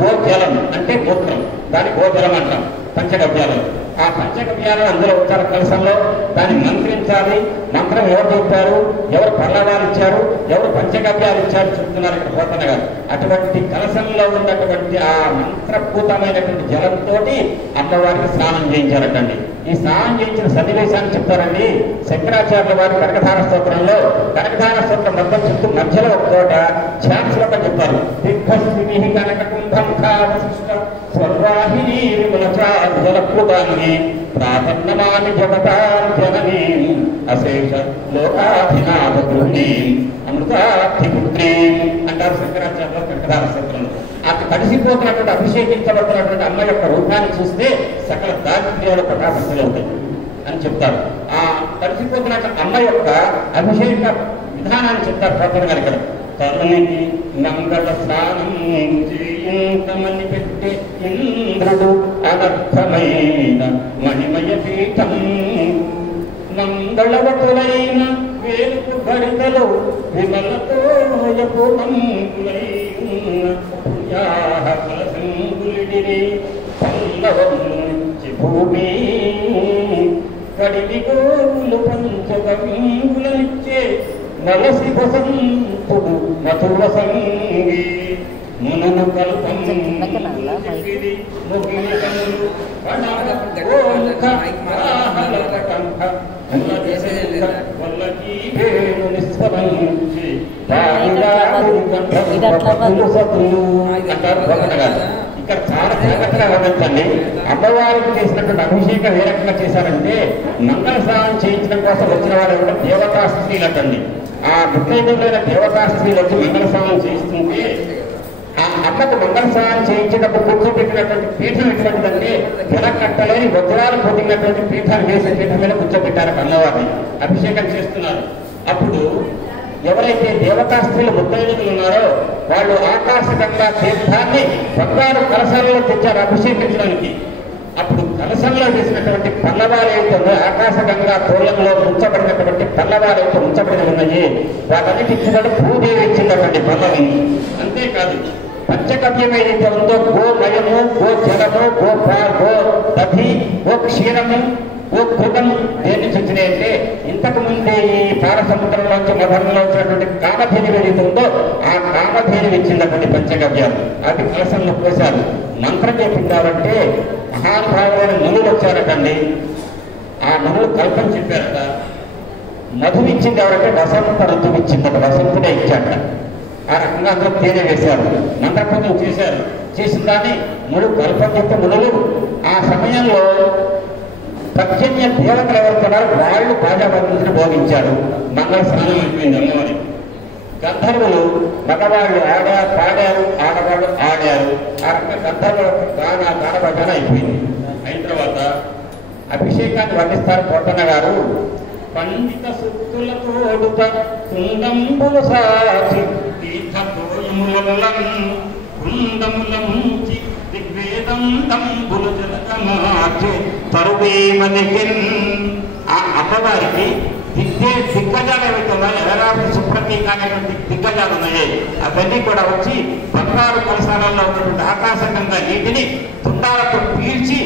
గోజలం అంటే మూత్రం, దాన్ని గోజలం అంటాం పంచగవ్యాలు. ఆ పంచగవ్యాలు అందులో ఉంటారు కలశంలో, దాన్ని మంత్రించాలి. మంత్రం ఎవరు చెప్పారు, ఎవరు పల్లవాలు ఇచ్చారు, ఎవరు పంచగవ్యాలు ఇచ్చారు చెప్తున్నారు ఇక్కడ పోతన్న గారు. అటువంటి కలశంలో ఉన్నటువంటి ఆ మంత్రపూతమైనటువంటి జలంతో అమ్మవారికి స్నానం చేయించారటండి. ఈ స్నానం చేయించిన సన్నివేశాన్ని చెప్తారండి శంకరాచార్యుల వారి కనకధార స్తోత్రంలో. కనకధార స్తోత్రం మొత్తం చెప్తూ మధ్యలో ఒక చోట ఛాన్స్ లో చెప్తారు. కనక కుంభం స్వర్వాహిని జలప్లుతాన్ని ప్రాతన్నమాని జగతాం జననీ అశేష లోకాధినాథ గృహిణీ అమృతాధిపుత్రీ అంటారు శంకరాచార్యుల కనకధార స్తోత్రంలో. అది తడిసిపోతున్నటువంటి అభిషేకించబడుతున్నటువంటి అమ్మ యొక్క రూపాన్ని చూస్తే సకల దారిద్ర్యాలు ప్రకాశిస్తాయి అని చెప్తారు. ఆ తడిసిపోతున్నటువంటి అమ్మ యొక్క అభిషేక విధానాన్ని చెప్తారు పోతన్న గారు ఇక్కడ. తరుణికి మంగళ స్నానం చేయించమని పెట్టే ఇంద్రుడు అనర్థమైన మణిమయ పీఠం మంగళవతులైన వేలుపు భరితలు విమలతో భూమి కడివి గోవులు పంచగంగులనిచ్చే నలసి వసంతుడు మధుర సంగి మునను కల్పం ఇక్కడ చాలా జాగ్రత్తగా గమనించండి. అమ్మవారికి చేసినటువంటి అభిషేకం ఏ రకంగా చేశారంటే మంగళ స్నానం చేయించడం కోసం వచ్చిన వారు కూడా దేవతా స్త్రీలు అటండి. ఆ ముఖ్యమైన దేవతా స్త్రీలు వచ్చి మంగళ స్నానం చేయిస్తుంటే ఆ అమ్మకు మంగళ స్నానం చేయించేటప్పుడు కూర్చోబెట్టినటువంటి పీఠం ఎటువంటిదంటే వెనకట్టలేని వజ్రాలు పొందినటువంటి పీఠాలు వేసే పీఠం మీద కూర్చోబెట్టారు అమ్మవారిని అభిషేకం చేస్తున్నారు. అప్పుడు ఎవరైతే దేవతా స్త్రీలు ముత్తైదులు ఉన్నారో వాళ్ళు ఆకాశగంగా తీర్థాన్ని బంగారు కలశాలలో తెచ్చారు అభిషేకించడానికి. అప్పుడు కలశంలో వేసినటువంటి పల్లవాలు ఏమిటో ఆకాశగంగా తోయంలో ఉంచబడినటువంటి పల్లవాలు ఏమిటో ఉంచబడి ఉన్నాయి. వాటన్నిటి ఇచ్చినట్టు భూదేవి ఇచ్చినటువంటి పల్లవి. అంతేకాదు పంచగవ్యం ఏదైతే ఉందో గోమయము, గో జలము, గో దధి, గో క్షీరము, ఓ కృతం దేని వచ్చినాయంటే ఇంతకు ముందే ఈ పారసముద్రంలోంచి మధంలో వచ్చినటువంటి కామధేని ఏదైతే ఉందో ఆ కామధేని ఇచ్చినటువంటి పంచగవ్యాలు అవి కలశంలో పోశారు. మంత్రం చెప్పిందారంటే మహానుభావులైన మునులు వచ్చారటండి. ఆ మునులు కల్పన చెప్పారట. మధు ఇచ్చింది ఎవరంటే వసంత ఋతువు ఇచ్చిందట, వసంతుడే ఇచ్చాట. ఆ రకంగా అందరూ తేనె వేశారు, మంత్రపూజలు చేశారు. చేసిన దాన్ని మునులు కల్పన చెప్పే మునులు ఆ సమయంలో పర్జన్య దేవతలు ఎవరుతున్నారు వాళ్ళు బాజాబంధుని భోగించారు. మంగళ స్నానం అయిపోయింది అమ్మవారి. గంధర్వులు మగవాళ్ళు పాడారు, ఆడవాళ్ళు ఆడారు. ఆ రకంగా గంధర్వుల గానభజన అయిపోయింది. అయిన తర్వాత అభిషేకాన్ని వర్ణిస్తారు పోతన్న గారు. పండిత సుత్తులతోడుత కుందంబులు సాచి కుందముల ముంచి దిగ్వేదం దంబులు జలకమాచి తరువేమనికి ఆ అమ్మవారికి దిగ్గజాలు ఏవైతే ఉన్నాయో ఎలరాపు సుప్రతీక అనేటువంటి దిగ్గజాలు ఉన్నాయి. అవన్నీ కూడా వచ్చి బంగారు కలశాలలో ఉన్నటువంటి ఆకాశంగా నీటిని తుండాలతో పీల్చి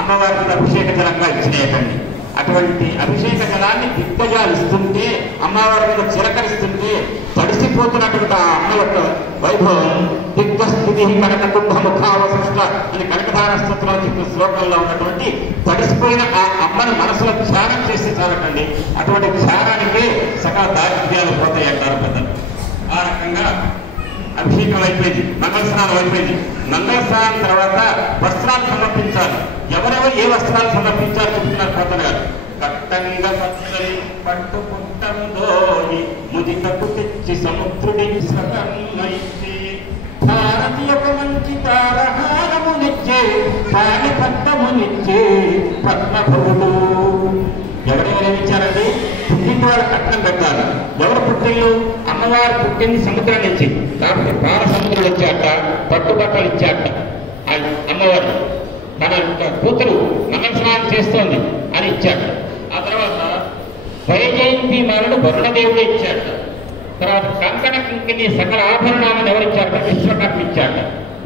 అమ్మవారికి అభిషేక జలంగా ఇచ్చినాయండి. అటువంటి అభిషేక జలాన్ని దిగ్గజాలు ఇస్తుంటే అమ్మవారి మీద చిరకరిస్తుంటే తడిసిపోతున్నటువంటి ఆ అమ్మ యొక్క వైభవం దిగ్గస్థితి కనక కుంభముఖావసృష్ట అని కనకధార స్తోత్రంలో చెప్పిన శ్లోకంలో ఉన్నటువంటి తడిసిపోయిన ఆ అమ్మను మనసులో ధ్యానం చేస్తే చాలకండి. అటువంటి ధ్యానానికే సకల దారిద్ర్యాలు పోతాయి అంటారు పెద్దలు. ఆ రకంగా అభిషేకం అయిపోయింది, మంగళ స్నానం అయిపోయింది. మంగళ స్నానం తర్వాత వస్త్రాలు సమర్పించాలి. ఎవరెవరు ఏ వస్త్రాలు సమర్పించాలి చెప్తున్నారు పోతన గారు. కట్టంగా పచ్చని పట్టు పుట్టందోని ముదికకు తెచ్చి సముద్రుడి సకర్మైతే భారతీయ మంచి తారహారమునిచ్చే కాని పట్టమునిచ్చే పద్మభవుడు. ఎవరెవరేమి ఇచ్చారండి? పుట్టింటి వారు కట్నం పెట్టాలి. ఎవరు పుట్టిల్లు? అమ్మవారు పుట్టింది సముద్రం నుంచి కాబట్టి బాల సముద్రుడు ఇచ్చాక పట్టుబట్టలు ఇచ్చాక అమ్మవారు తన కూతురు మంగళ స్నానం చేస్తోంది అని ఇచ్చాక. ఆ తర్వాత వైజయంతి మాలను వరుణదేవుడు ఇచ్చాక. తర్వాత కంకణ కింకిని సకల ఆభరణాలను ఎవరిచ్చాక? విశ్వకర్మ ఇచ్చాక.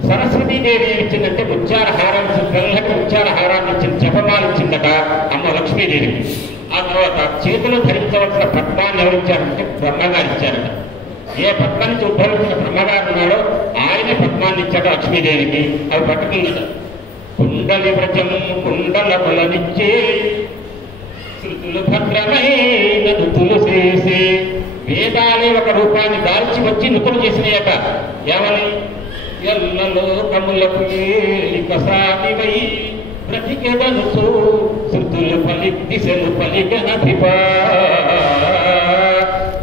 సరస్వతీదేవి ఏమిచ్చిందంటే ముత్యాల హారాన్ని, పిల్లలకు ముత్యాల హారాన్ని ఇచ్చింది, జపమాలు ఇచ్చిందట అమ్మ లక్ష్మీదేవికి. ఆ తర్వాత చేతులు ధరించవలసిన పద్మాన్ని ఎవరిచ్చారంటే బ్రహ్మగారు ఇచ్చారట. ఏ పద్మ నుంచి ఉద్భవించిన బ్రహ్మగారు ఉన్నాడో ఆయన పద్మాన్ని ఇచ్చాడు లక్ష్మీదేవికి. అవి పట్టుకున్నట. కుండలి వ్రజము కుండల బలనిచ్చే శృతులు భద్రమైన ఋతులు చేసే వేదాలే ఒక రూపాన్ని దాల్చి వచ్చి నుతులు చేసినాయట. ఏమని? ఎల్లలోకములకు ఏలికసానివై బ్రతికెదనుచు శృతులు దిశలు పలికనధిపా.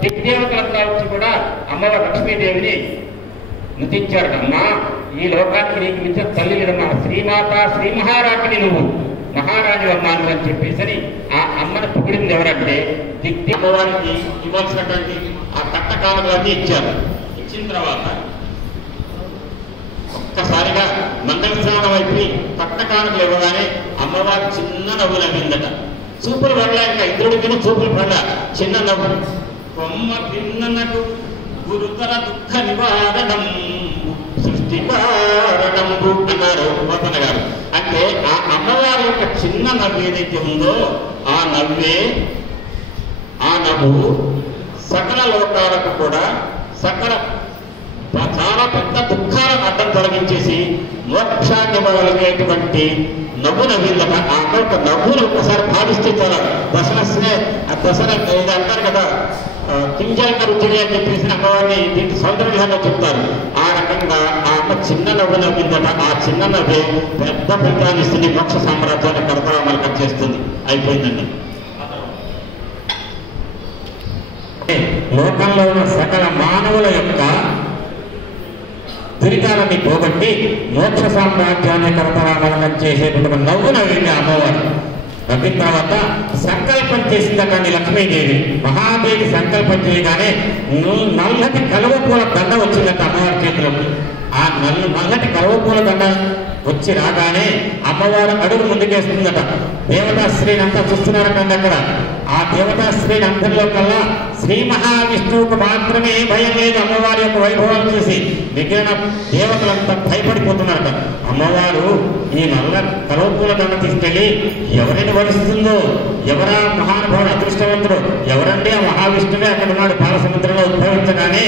దిగ్దేవతలంతా వచ్చి కూడా అమ్మవారి లక్ష్మీదేవిని నుతించారట. అమ్మా, ఈ లోకానికి నీకు మించిన తల్లి లేదమ్మా, శ్రీమాత శ్రీ మహారాణిని నువ్వు మహారాణి అమ్మాను అని చెప్పేసి ఆ అమ్మను పొగిడింది ఎవరంటే అమ్మవారికి ఇవ్వాల్సినటువంటి ఆ కట్టకాలన్నీ ఇచ్చారు. ఇచ్చిన తర్వాత ఒక్కసారిగా మంగళ స్నానం అయిపోయి కట్టకానుకలు ఇవ్వగానే అమ్మవారి చిన్న నవ్వు నవ్విందట. చూపులు పడలే, ఇంకా ఇంద్రుడికి చూపులు పడలే, చిన్న నవ్వు. కొమ్మ భిన్ననటు గురుతర దుఃఖ నివారణం సృష్టి కారణంబు అన్నారు పోతన గారు. అంటే ఆ అమ్మవారి యొక్క చిన్న నవ్వు ఏదైతే ఉందో ఆ నవ్వు సకల లోకాలకు కూడా చాలా పెద్ద దుఃఖాలను తొలగించేసి మోక్షాన్ని ఇవ్వగలిగేటువంటి నవ్వు నవ్విందట. ఆ అమ్మ నవ్వును ఒకసారి భావిస్తే చాలా దశనస్నే ఆ దశన ఇది అంటారు కదా, కింజాయిక రుచిని అని చెప్పేసి అమ్మవారిని దీనికి సౌందర్యంగా చెప్తారు. ఆ రకంగా ఆ అమ్మ చిన్న నవ్వు నవ్విందట. ఆ చిన్న నవ్వే పెద్ద ఫలితాన్ని ఇస్తుంది, మోక్ష సామ్రాజ్యాన్ని కడతామలకం చేస్తుంది. అయిపోయిందండి. లోకంలో ఉన్న సకల మానవుల యొక్క దురితాలని పోగొట్టి మోక్ష సామ్రాజ్యాన్ని కడతామలకం చేసేటువంటి నవ్వు నవ్వింది అమ్మవారు. నవ్విన తర్వాత సంకల్పం చేసిందట లక్ష్మీదేవి. మహాదేవి సంకల్పం చేయగానే నల్లటి కలువ పూల దండ వచ్చిందట అమ్మవారి చేతిలోకి. ఆ నల్లటి కలువ పూల దండ వచ్చి రాగానే అమ్మవారు అడుగు ముందుకేస్తుందట. దేవతాశ్రీని అంతా చూస్తున్నారటండి అక్కడ. ఆ దేవతాశ్రీని అందరిలో కల్లా శ్రీ మహావిష్ణువుకు మాత్రమే భయం లేదు అమ్మవారి యొక్క వైభవం చూసి. మిగిలిన దేవతలంతా భయపడిపోతున్నారట. అమ్మవారు ఈ నల్ల కలువపూల దండ తీసుకెళ్ళి ఎవరిని వరిస్తుందో, ఎవరా మహానుభావుడు అదృష్టవంతుడు, ఎవరండి ఆ మహావిష్ణువే అక్కడ ఉన్నాడు పాలసముద్రంలో ఉద్భవించగానే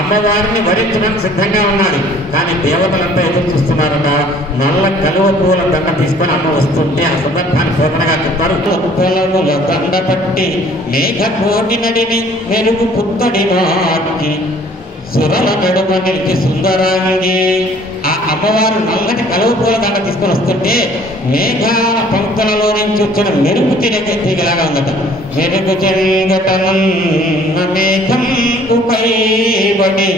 అమ్మవారిని వరించడానికి సిద్ధంగా ఉన్నాడు. కానీ దేవతలంతా ఎదురు చూస్తున్నారట. నల్ల కలువ పూల దండ తీసుకొని అమ్మ వస్తుంటే ఆ సందర్భాన్ని పోతనగా చెప్తారు. పొలముల దండ పట్టి మేఘ కోటి నడిని మెరుగు పుత్తడి వాటికి సురల నడుమ నిలిచి సుందరాంగి. ఆ అమ్మవారు నల్లటి కలువ పూల దండ తీసుకొని వస్తుంటే మేఘాల పంక్తులలో నుంచి వచ్చిన మెరుగు తీగలాగా ఉందట. మెరుగు చెంగటనున్న మేఘం పైబడి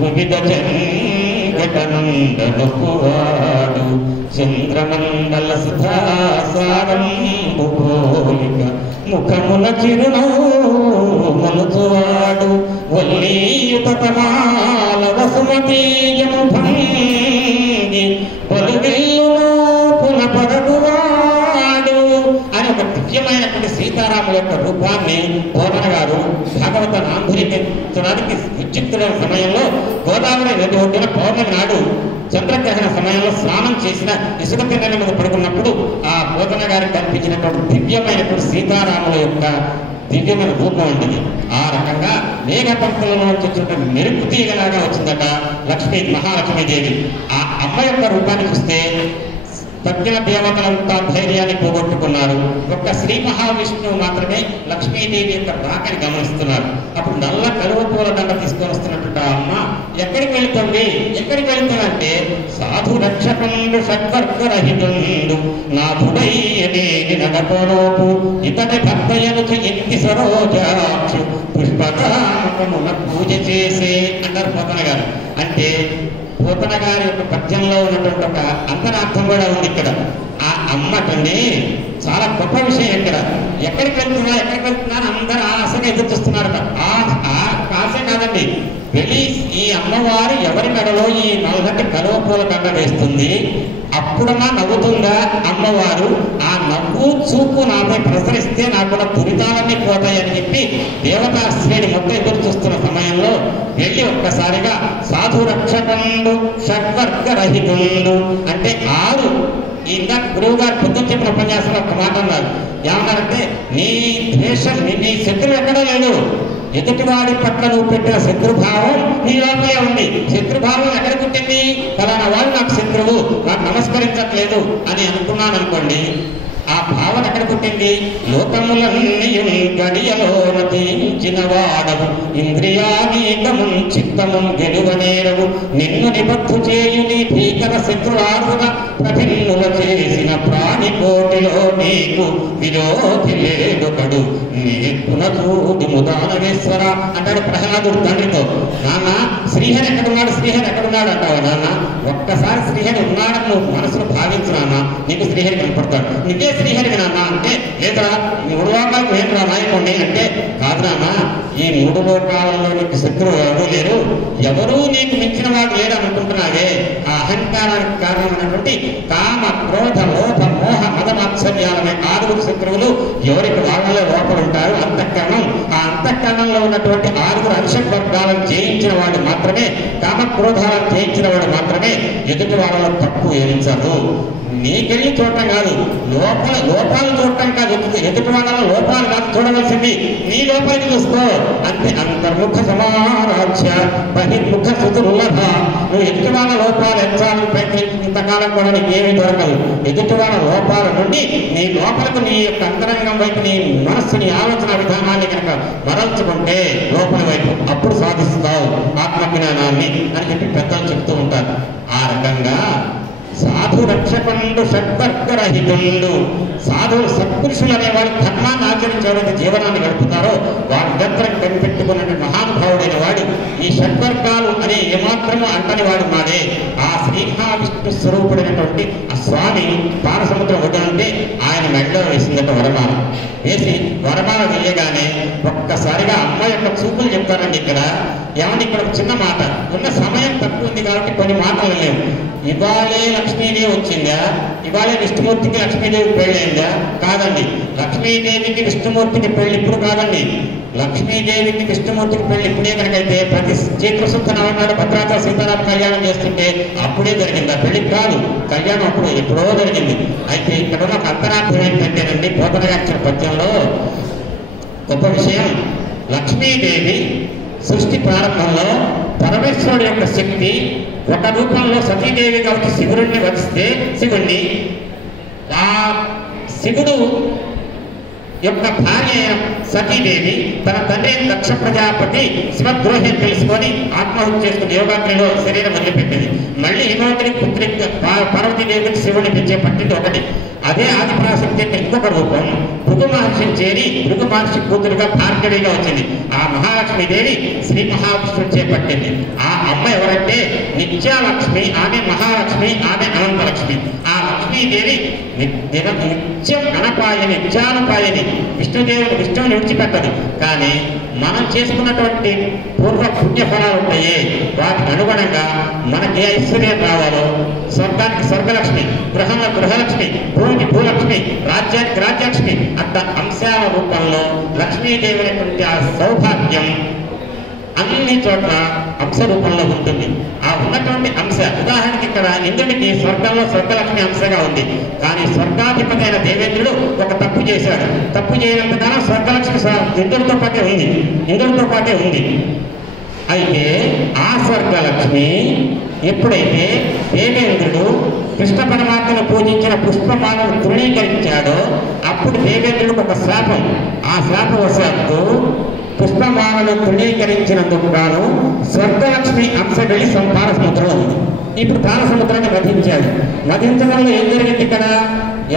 వివిధ ఘటనందనుకువాడు చంద్రమండల సుధాసారంభు పోలిక ముఖమున చిరునవ్వులుచువాడు వల్లీయుతమాల వసుమతీయము భంగి పొలువిల్లును పునపరగువాడు అని ఒక దివ్యమైనటువంటి సీతారాముల యొక్క రూపాన్ని బోధన గారు భాగవత నాంధురీకరించడానికి విచిత్రమైన సమయంలో గోదావరి నది ఒడ్డున పౌర్ణమి నాడు చంద్రగ్రహణ సమయంలో స్నానం చేసిన ఇసుక తిన్నెల మీద పడుకున్నప్పుడు ఆ బోధన గారికి కనిపించినటువంటి దివ్యమైనటువంటి సీతారాముల యొక్క దివ్యమైన రూపం ఉంటుంది. ఆ రకంగా మేఘ పంక్తులలో వచ్చినటువంటి మెరుపు తీగలాగా వచ్చిందట మహాలక్ష్మీదేవి. ఆ అమ్మ యొక్క రూపాన్ని చూస్తే తగ్గిన దేవతలంతా ధైర్యాన్ని పోగొట్టుకున్నారు. ఒక్క శ్రీ మహావిష్ణువు మాత్రమే లక్ష్మీదేవి యొక్క రాకని గమనిస్తున్నారు. అప్పుడు నల్ల కలువ పూల దండ తీసుకొని వస్తున్నట్టు ఆ అమ్మ ఎక్కడికి వెళుతుంది, ఎక్కడికి వెళుతుందంటే సాధు రక్షకుండు షడ్వర్గరహితుండు నాథుడయ్యనేని నగపోలోపు ఇతడి భక్తయను ఎత్తి సరోజాక్షు పుష్పకామమున పూజ చేసే అంటారు పోతన గారు. అంటే పోతన గారి యొక్క పద్యంలో ఉన్నటువంటి ఒక అంతరార్థం కూడా ఉంది ఇక్కడ. ఆ అమ్మటండి చాలా గొప్ప విషయం. ఇక్కడ ఎక్కడికి వెళ్తున్నా అందరూ ఆశగా ఎదురు చూస్తున్నారు. ఆశ కాదండి, వెళ్ళి ఈ అమ్మవారు ఎవరి మెడలో ఈ నల్లటి కలువ పూల దండ వేస్తుంది, అప్పుడన్నా నవ్వుతుందా అమ్మవారు. ఆ నవ్వు చూపు నాపై ప్రసరిస్తే నాకు కూడా దురితాలన్నీ పోతాయని చెప్పి దేవతాశ్రేణి మొత్తం ఎదురు చూస్తున్న సమయంలో వెళ్ళి ఒక్కసారిగా సాధు రక్షకుండు షడ్వర్గరహితుండు అంటే 6 ఇందాక గురువు గారు పొద్దున చెప్పిన ఉపన్యాసంలో ఒక మాట అన్నారు. ఏమన్నారంటే నీ ద్వేషం నీ శత్రువు ఎక్కడా లేదు, ఎదుటివాడి పట్ల నువ్వు పెట్టిన శత్రుభావం నీ లోపలే ఉంది. శత్రుభావం ఎక్కడ పుట్టింది, ఫలానా వాడు నాకు శత్రువు, నాకు నమస్కరించట్లేదు అని అనుకున్నాను అనుకోండి, ఆ భావన ఎక్కడ పుట్టింది? లోకములన్నీ గడియలోన తీయించిన వాడవు ఇంద్రియానీకము చిత్తము గెలువనేరవు నిన్ను నిబద్ధు చేయు నీ భీకర శత్రులారున ప్రభిన్నుల చేసిన ప్రాణి కోటిలో నీకు విరోధి లేదొకడు నీ పునచూడి ముదానవేశ్వర అంటాడు ప్రహ్లాదుడు తండ్రితో. నాన్న శ్రీహరి ఎక్కడున్నాడు, శ్రీహరి ఎక్కడున్నాడు అంటావు నాన్న. ఒక్కసారి శ్రీహరి ఉన్నాడని నువ్వు మనసులో భావించు నాన్న, నీకు శ్రీహరి కనపడతాడు. నీకే శ్రీహరి నాన్న అంటే లేదురా 3 లోకాలకు ఏంట్రా నాయకుడిని అంటే కాదు నాన్న, ఈ 3 లోకాలలో నీకు శత్రువు ఎవరూ లేరు, ఎవరూ నీకు మించిన వాడు లేడు అనుకుంటున్నావే. ఆ అహంకారానికి కారణమైనటువంటి కామ క్రోధ లోభ మోహ మద మాత్సర్యాలనే 6 శత్రువులు ఎవరికి వాళ్ళలో లోపల ఉంటారు అంతఃకరణం. ఆ అంతఃకరణంలో ఉన్నటువంటి 6 షడ్వర్గాలను జయించిన వాడు మాత్రమే, కామక్రోధాలను జయించిన వాడు మాత్రమే ఎదుటి వాళ్ళలో తప్పు ఎంచదు. నీకెళ్ళి చూడటం కాదు, లోపాలు చూడటం కాదు, ఎదుటి వాళ్ళలో లోపాలు కాదు చూడవలసింది, నీ లోపాలకి చూసుకో అంతే. అంతర్ముఖ సమారాధ్య బహిర్ముఖ సుతుర్లభ. నువ్వు ఎదుటి వాళ్ళ లోపాలు ఎంచాలని ప్రయత్నింతకాలం కూడా నీకు ఏమీ దొరకదు. ఎదుటి వాళ్ళ లోపాల నుండి నీ లోపలకు నీ యొక్క అంతరంగం వైపు నీ మనస్సుని ఆలోచన విధానాన్ని కనుక మరల్చుకుంటే లోపల వైపు అప్పుడు సాధిస్తావు ఆత్మజ్ఞానాన్ని అని చెప్పి పెద్దలు చెప్తూ ఉంటారు. ఆ రకంగా సాధు రక్షకుండు షడ్వర్గరహితుండు. సాధువులు సత్పురుషులు అనేవాడు ధర్మాన్ని ఆచరించేవాడి జీవనాన్ని గడుపుతారో వాడి దగ్గర కనిపెట్టుకున్న మహానుభావుడైన వాడు ఈ షడ్వర్గాలు అనే ఏమాత్రము అంటని వాడు మాడే. ఆ శ్రీ మహావిష్ణు స్వరూపుడైనటువంటి ఆ స్వామి పారసముద్రం వదలంటే ఆయన మెడలో వేసిందట వరమాల. వేసి వరమాల వేయగానే ఒక్కసారిగా అమ్మ యొక్క చూపులు చెప్తారండి. ఇక్కడ ఏమని ఇక్కడ చిన్న మాట ఉన్న సమయం తక్కువ ఉంది కాబట్టి కొన్ని మాటలు లేవు. ఇవాళే లక్ష్మీదేవి వచ్చిందా, ఇవాళే విష్ణుమూర్తికి లక్ష్మీదేవి పెళ్ళైందా? కాదండి. లక్ష్మీదేవికి విష్ణుమూర్తికి పెళ్లి ఇప్పుడు కాదండి. లక్ష్మీదేవికి విష్ణుమూర్తికి పెళ్లి ఇప్పుడే కనుకైతే ప్రతి చైత్రశుద్ధ నవనాడు భద్రాచల సీతారామ కళ్యాణం చేస్తుంటే అప్పుడే జరిగింది. ఆ పెళ్లి కాదు, కళ్యాణం అప్పుడు ఎప్పుడో జరిగింది. అయితే ఇక్కడ ఉన్న ఒక అంతరార్థం ఏంటంటేనండి, బోధనయాక్షర పద్యంలో గొప్ప విషయం. లక్ష్మీదేవి సృష్టి ప్రారంభంలో పరమేశ్వరుడు యొక్క శక్తి ఒక రూపంలో సతీదేవి కాబట్టి శివుడిని వధిస్తే శివుణ్ణి ఆ శివుడు యొక్క భార్య సతీదేవి తన తండ్రి దక్ష ప్రజాపతి శివద్రోహం తెలుసుకొని ఆత్మహత్య చేసుకుని యోగాగ్నిలో శరీరం వదిలిపెట్టింది. మళ్ళీ హిమవతి పుత్రి పార్వతీదేవికి శివుడిని పెంచే పట్టింది ఒకటి. అదే ఆదిపరాశక్తి యొక్క ఇంకొక రూపం భృగు మహర్షిని చేరి భృగు మహర్షి కూతురుగా భార్గవిగా వచ్చింది. ఆ మహాలక్ష్మీదేవి శ్రీ మహావిష్ణువు చేపట్టింది. ఆ అమ్మ ఎవరంటే నిత్యాలక్ష్మి, ఆమె మహాలక్ష్మి, ఆమె అనంతలక్ష్మి. ఆ లక్ష్మీదేవి నిత్యం అనపాయని, నిత్యానపాయని, విష్ణువుని విడిచిపెట్టదు. కానీ మనం చేసుకున్నటువంటి పూర్వ పుణ్యఫలాలు ఉంటాయి, వాటికి అనుగుణంగా మనకి ఏ ఐశ్వర్యం రావాలో స్వర్గానికి స్వర్గలక్ష్మి, గృహంలో గృహలక్ష్మి, భూమికి భూలక్ష్మి, రాజ్యానికి రాజ్యలక్ష్మి, అంత అంశాల రూపంలో లక్ష్మీదేవి అనేటువంటి ఆ సౌభాగ్యం అన్ని చోట్ల అంశ రూపంలో ఉంటుంది. ఆ ఉన్నటువంటి అంశ ఉదాహరణకి ఇక్కడ ఇంద్రుడికి స్వర్గంలో స్వర్గలక్ష్మి అంశగా ఉంది. కానీ స్వర్గాధిపతి అయిన దేవేంద్రుడు ఒక తప్పు చేశాడు. తప్పు చేయనంతకాలం స్వర్గలక్ష్మి ఇంద్రుడితో పాటే ఉంది. అయితే ఆ స్వర్గలక్ష్మి ఎప్పుడైతే దేవేంద్రుడు కృష్ణ పరమాత్మను పూజించిన పుష్పమాలను తృణీకరించాడో అప్పుడు దేవేంద్రుడికి ఒక శాపం. ఆ శాపవశాత్తు పుష్పమాలను తృణీకరించినందుకు గాను స్వర్గలక్ష్మి అంశ వెళ్ళి పాలసముద్రం ఉంది. ఇప్పుడు పాలసముద్రాన్ని వధించాడు. వధించడంలో ఏం జరిగింది? ఇక్కడ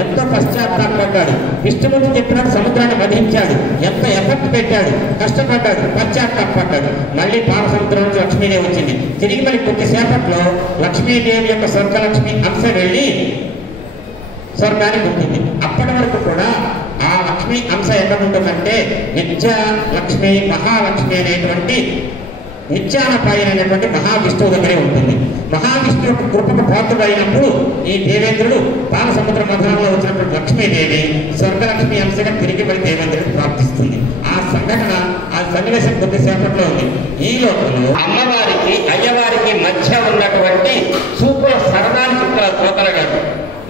ఎంతో పశ్చాత్తాపడ్డాడు. విష్ణుమూర్తి చెప్పినట్టు సముద్రాన్ని వధించాడు. ఎంత ఎఫర్ట్ పెట్టాడు, కష్టపడ్డాడు, పశ్చాత్తాపడ్డాడు. మళ్ళీ పాలసముద్రం నుంచి లక్ష్మీదేవి వచ్చింది. తిరిగి మళ్ళీ కొద్దిసేపట్లో లక్ష్మీదేవి యొక్క స్వర్గలక్ష్మి అంశ వెళ్ళి స్వర్గానికి ఉంటుంది. అప్పటి వరకు కూడా ఆ లక్ష్మి అంశ ఎక్కడ ఉంటుందంటే నిత్య లక్ష్మి, మహాలక్ష్మి అనేటువంటి నిత్యానపాయనటువంటి మహావిష్ణువు దగ్గరే ఉంటుంది. మహావిష్ణువు యొక్క కృపకు పాత్రుడైనప్పుడు ఈ దేవేంద్రుడు పాలసముద్ర మధ్యంలో వచ్చినటువంటి లక్ష్మీదేవి స్వర్గలక్ష్మి అంశగా తిరిగి మళ్ళీ దేవేంద్రుడిని ప్రార్థిస్తుంది. ఆ సంఘటన, ఆ సన్నివేశం కొద్దిసేపట్లో ఉంది. ఈ లోపల అమ్మవారికి అయ్యవారికి మధ్య ఉన్నటువంటి చూపుల సరదాని చుక్కల తోకలగాడు.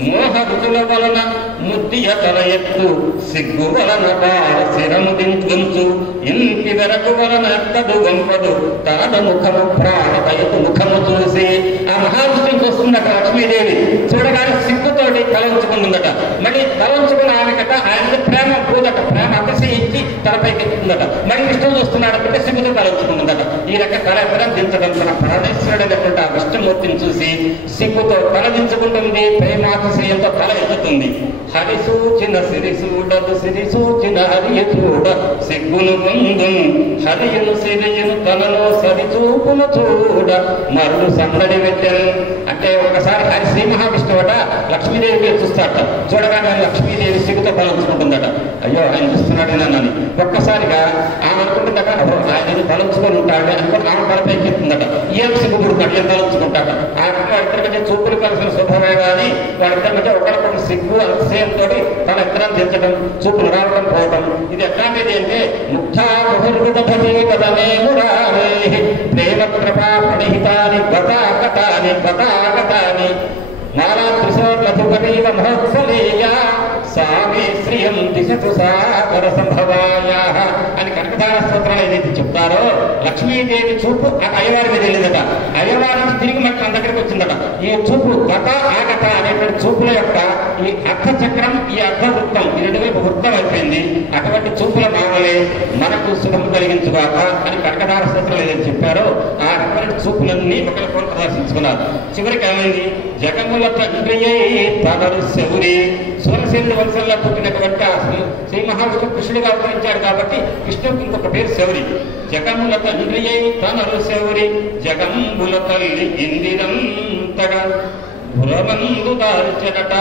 మోహ రుచుల వలన ముద్దియ తల ఎత్తు, సిగ్గు వలన శిరము దించు, ఇంటి వెరకు వలన కదు వంపదు, తాను ముఖము ప్రాణతయతు ముఖము చూసి. ఆ మహావిష్ణువుకి వస్తుందట లక్ష్మీదేవి. చూడగానే సిగ్గుతోటి తలంచుకుంటుందట. మళ్ళీ తలంచుకుని ఆమెకట ఆయన ప్రేమ పూదట, ప్రేమ అతిశయించి తలపైకి ఎక్కుతుందట. మళ్ళీ విష్ణువు చూస్తున్నాడంటే సిగ్గుతో తలంచుకుంటుందట. ఈ రక తల దించడం తన పరమేశ్వరుడైనటువంటి ఆ విష్ణుమూర్తిని చూసి సిగ్గుతో తలదించుకుంటుంది, ప్రేమాతిశయంతో తల ఎత్తుతుంది. హరి సూచిన సిరి చూడదు, సిరి సూచిన హరి చూడ, సిగ్గును పొందు హరియును సిరియును తనలో సరిచూపును చూడ, మరుడు సందడి పెట్టాను. అంటే ఒకసారి హరి శ్రీ మహావిష్ణువట లక్ష్మీదేవికి చూస్తాడట. చూడగానే లక్ష్మీదేవి సిగ్గుతో తలంచుకుంటుందట. అయ్యో ఆయన చూస్తున్నాడు నన్నని. ఒక్కసారిగా ఆమె అనుకుంటుందట ఆయన తలంచుకొని ఉంటాడు అనుకుని ఆమె తలపైకి ఎత్తుందట. ఏం సిగ్గుపడుతాడు, ఏం తలంచుకుంటాట. వాడిద్దరి మధ్య చూపులు కలిసిన శుభమే కానీ వాడిద్దరి మధ్య ఒకరికొక సిగ్గు అతిశయంతో తన ఇద్దరం తెచ్చడం, చూపులు రావడం పోవడం. ఇది ఎట్లాంటిది అంటే ముఖ్యాభివృద్ధి కదమేమురాని శైవ మహోత్సలేయ సామే శ్రియం దిశతు సాగర సంభవాయ అని కనకదార స్తోత్రాలు ఏదైతే చెప్తారో లక్ష్మీదేవి చూపు ఆ అయ్యవారి మీద వెళ్ళిందట. అయ్యవారి నుంచి తిరిగి మళ్ళీ మన దగ్గరికి వచ్చిందట. ఈ చూపు గత ఆగత అనేటువంటి చూపుల యొక్క ఈ అర్ధ చక్రం, ఈ అర్ధ వృత్తం, ఈ రెండు వైపు వృత్తం అయిపోయింది. అటువంటి చూపుల మామలే మనకు శుభం కలిగించుగాక అని కనకదార స్తోత్రాలు ఏదైతే చెప్పారో ఆ రకమైన చూపులన్నీ ఒకరికొకరు ప్రదర్శించుకున్నారు. చివరికి ఏమైంది? జగముల తండ్రియై తనరు శౌరి, సూరసేనుడి వంశంలో పుట్టినటువంటి శ్రీ మహావిష్ణు కృష్ణుడిగా అవతరించాడు కాబట్టి కృష్ణుడికి ఇంకొక పేరు శౌరి. జగముల తండ్రియై తనరు శౌరి, జగంబుల తల్లి ఇందిరంతగా పురమందు దాల్చెనట.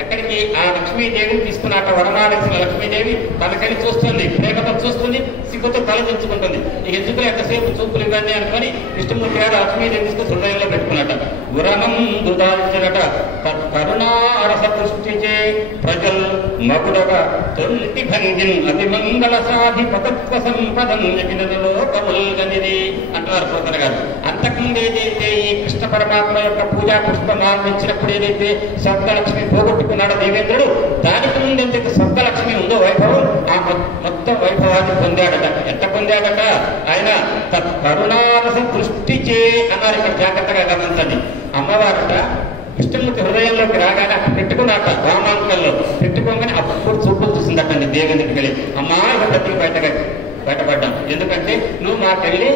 ఎక్కడికి? ఆ లక్ష్మీదేవిని తీసుకున్నట్ట. వరమాడేసిన లక్ష్మీదేవి తనకని చూస్తుంది, ప్రేమతో చూస్తుంది, సిగ్గుతో తలదించుకుంటుంది. ఈ ఎందుకు ఎంతసేపు చూపులు ఇవన్నీ అనుకొని కృష్ణమూర్తి గారు లక్ష్మీదేవి తీసుకుని హృదయంలో పెట్టుకున్నట. ఉరమందు దాల్చినట కరుణారస దృష్టిచే ప్రజల్ మగుడగా తొంటి భంగిన్ అతిమంగళ సాధిపతత్వ సంపదం లోకముల్గనిది అంటున్నారు పోతన గారు. అంతకుముందు ఏదైతే ఈ కృష్ణ పరమాత్మ యొక్క పూజా పుష్పం ఆరంభించినప్పుడు ఏదైతే శబ్దలక్ష్మి పోగొట్టుకున్నాడో దేవేంద్రుడు, దానికి ముందు ఎంతైతే శబ్దలక్ష్మి ఉందో వైభవం, ఆ మొత్తం వైభవాన్ని పొందాడట. ఎంత పొందాడట? ఆయన కరుణారస దృష్టిచే అన్నారు. ఇక్కడ జాగ్రత్తగా గమనించండి. అమ్మవారట కృష్ణమూర్తి హృదయంలోకి రాగానే పెట్టుకున్నట్ట. వామాంకంలో పెట్టుకోగానే అప్పుడు చూపులు చూసిందటండి దేవేంద్రుడికి వెళ్ళి. అమ్మా ఇక ప్రతి బయటపడ్డాం. ఎందుకంటే నువ్వు మాకెళ్ళి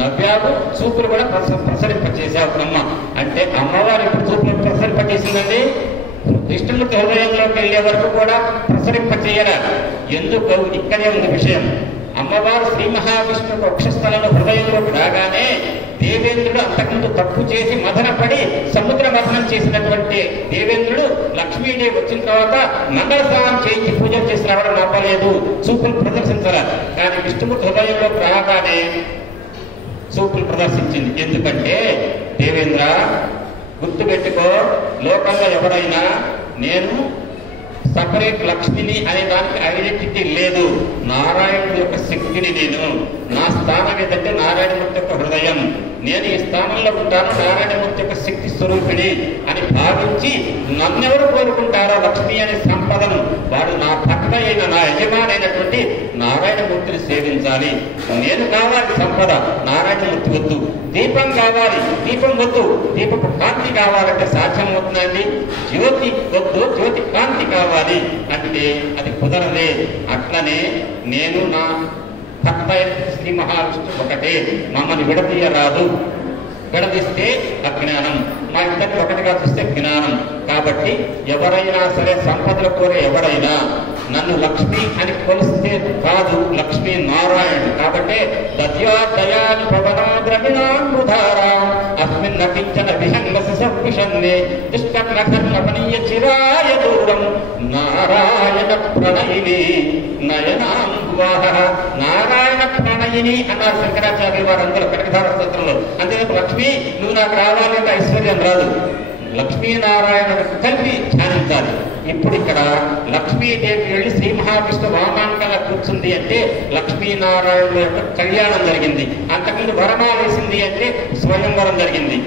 నవ్వావు, చూపులు కూడా ప్రసరింపచేసావు అమ్మ అంటే. అమ్మవారు ఇప్పుడు చూపులు ప్రసరింపచేసిందండి. కృష్ణమూర్తి హృదయంలోకి వెళ్ళే వరకు కూడా ప్రసరింపచేయరా. ఎందుకు? ఇక్కడే ఉంది విషయం. అమ్మవారు శ్రీ మహావిష్ణువు వక్షస్థలంలో హృదయంలోకి రాగానే దేవేంద్రుడు అంతకుముందు తప్పు చేసి మదనపడి సముద్ర మథనం చేసినటువంటి దేవేంద్రుడు లక్ష్మీదేవి వచ్చిన తర్వాత మంగళ స్నానం చేయించి పూజలు చేసి రావడం నమ్మలేదు, చూపులు ప్రదర్శించాల. కానీ విష్ణుమూర్తి హృదయంలోకి రాగానే చూపులు ప్రదర్శించింది. ఎందుకంటే దేవేంద్ర గుర్తుపెట్టుకో, లోకంలో ఎవరైనా నేను సపరేట్ లక్ష్మిని అనే దానికి ఐడెంటిటీ లేదు. నారాయణుడి యొక్క శక్తిని నేను, నా స్థానం ఏదంటే నారాయణమూర్తి యొక్క హృదయం, నేను ఈ స్థానంలో ఉంటాను, నారాయణమూర్తి యొక్క శక్తి స్వరూపిణి అని భావించి నన్నెవరు కోరుకుంటారో లక్ష్మి అనే సంపదను, వాడు నా భర్త అయిన నా యజమానైనటువంటి నారాయణమూర్తిని సేవించాలి. నేను కావాలి సంపద, నారాయణమూర్తి వద్దు. దీపం కావాలి, దీపం వద్దు. దీపపు కాంతి కావాలంటే సాధ్యమవుతుందండి. జ్యోతి వద్దు, జ్యోతి కాంతి కావాలి అంటే అది కుదరదే. అట్లనే నేను నా భర్త శ్రీ మహావిష్ణు ఒకటే, మమ్మల్ని విడదీయరాదు. విడదీస్తే అజ్ఞానం, మా ఇద్దరిని ఒకటిగా చూస్తే జ్ఞానం. కాబట్టి ఎవరైనా సరే సంపదలు కోరే ఎవరైనా నన్ను లక్ష్మి అని కొలిస్తే కాదు, లక్ష్మీ నారాయణుడు. కాబట్టి దద్యాదయాను పవనాద్రవిణాంబుధార అస్మిన్ నకించన విహంగస సవిషన్నే దుష్టకర్ణపనీయ చిరాయ దూరం నారాయణ ప్రణయిని నయనాంబువాహ. నారాయణ ప్రణయిని అన్నారు శంకరాచార్యులు వారు అందరూ కనకధార స్తోత్రంలో. అంతేకాదు లక్ష్మి నువ్వు నాకు రావాలంటే ఐశ్వర్యం రాదు, లక్ష్మీనారాయణుడు కలిపి ధ్యానించాలి. ఇప్పుడు ఇక్కడ లక్ష్మీదేవి వెళ్ళి శ్రీ మహావిష్ణు వామాంకంగా కూర్చుంది అంటే లక్ష్మీనారాయణుల యొక్క కళ్యాణం జరిగింది. అంతకుముందు వరమాల వేసింది అంటే స్వయంవరం జరిగింది.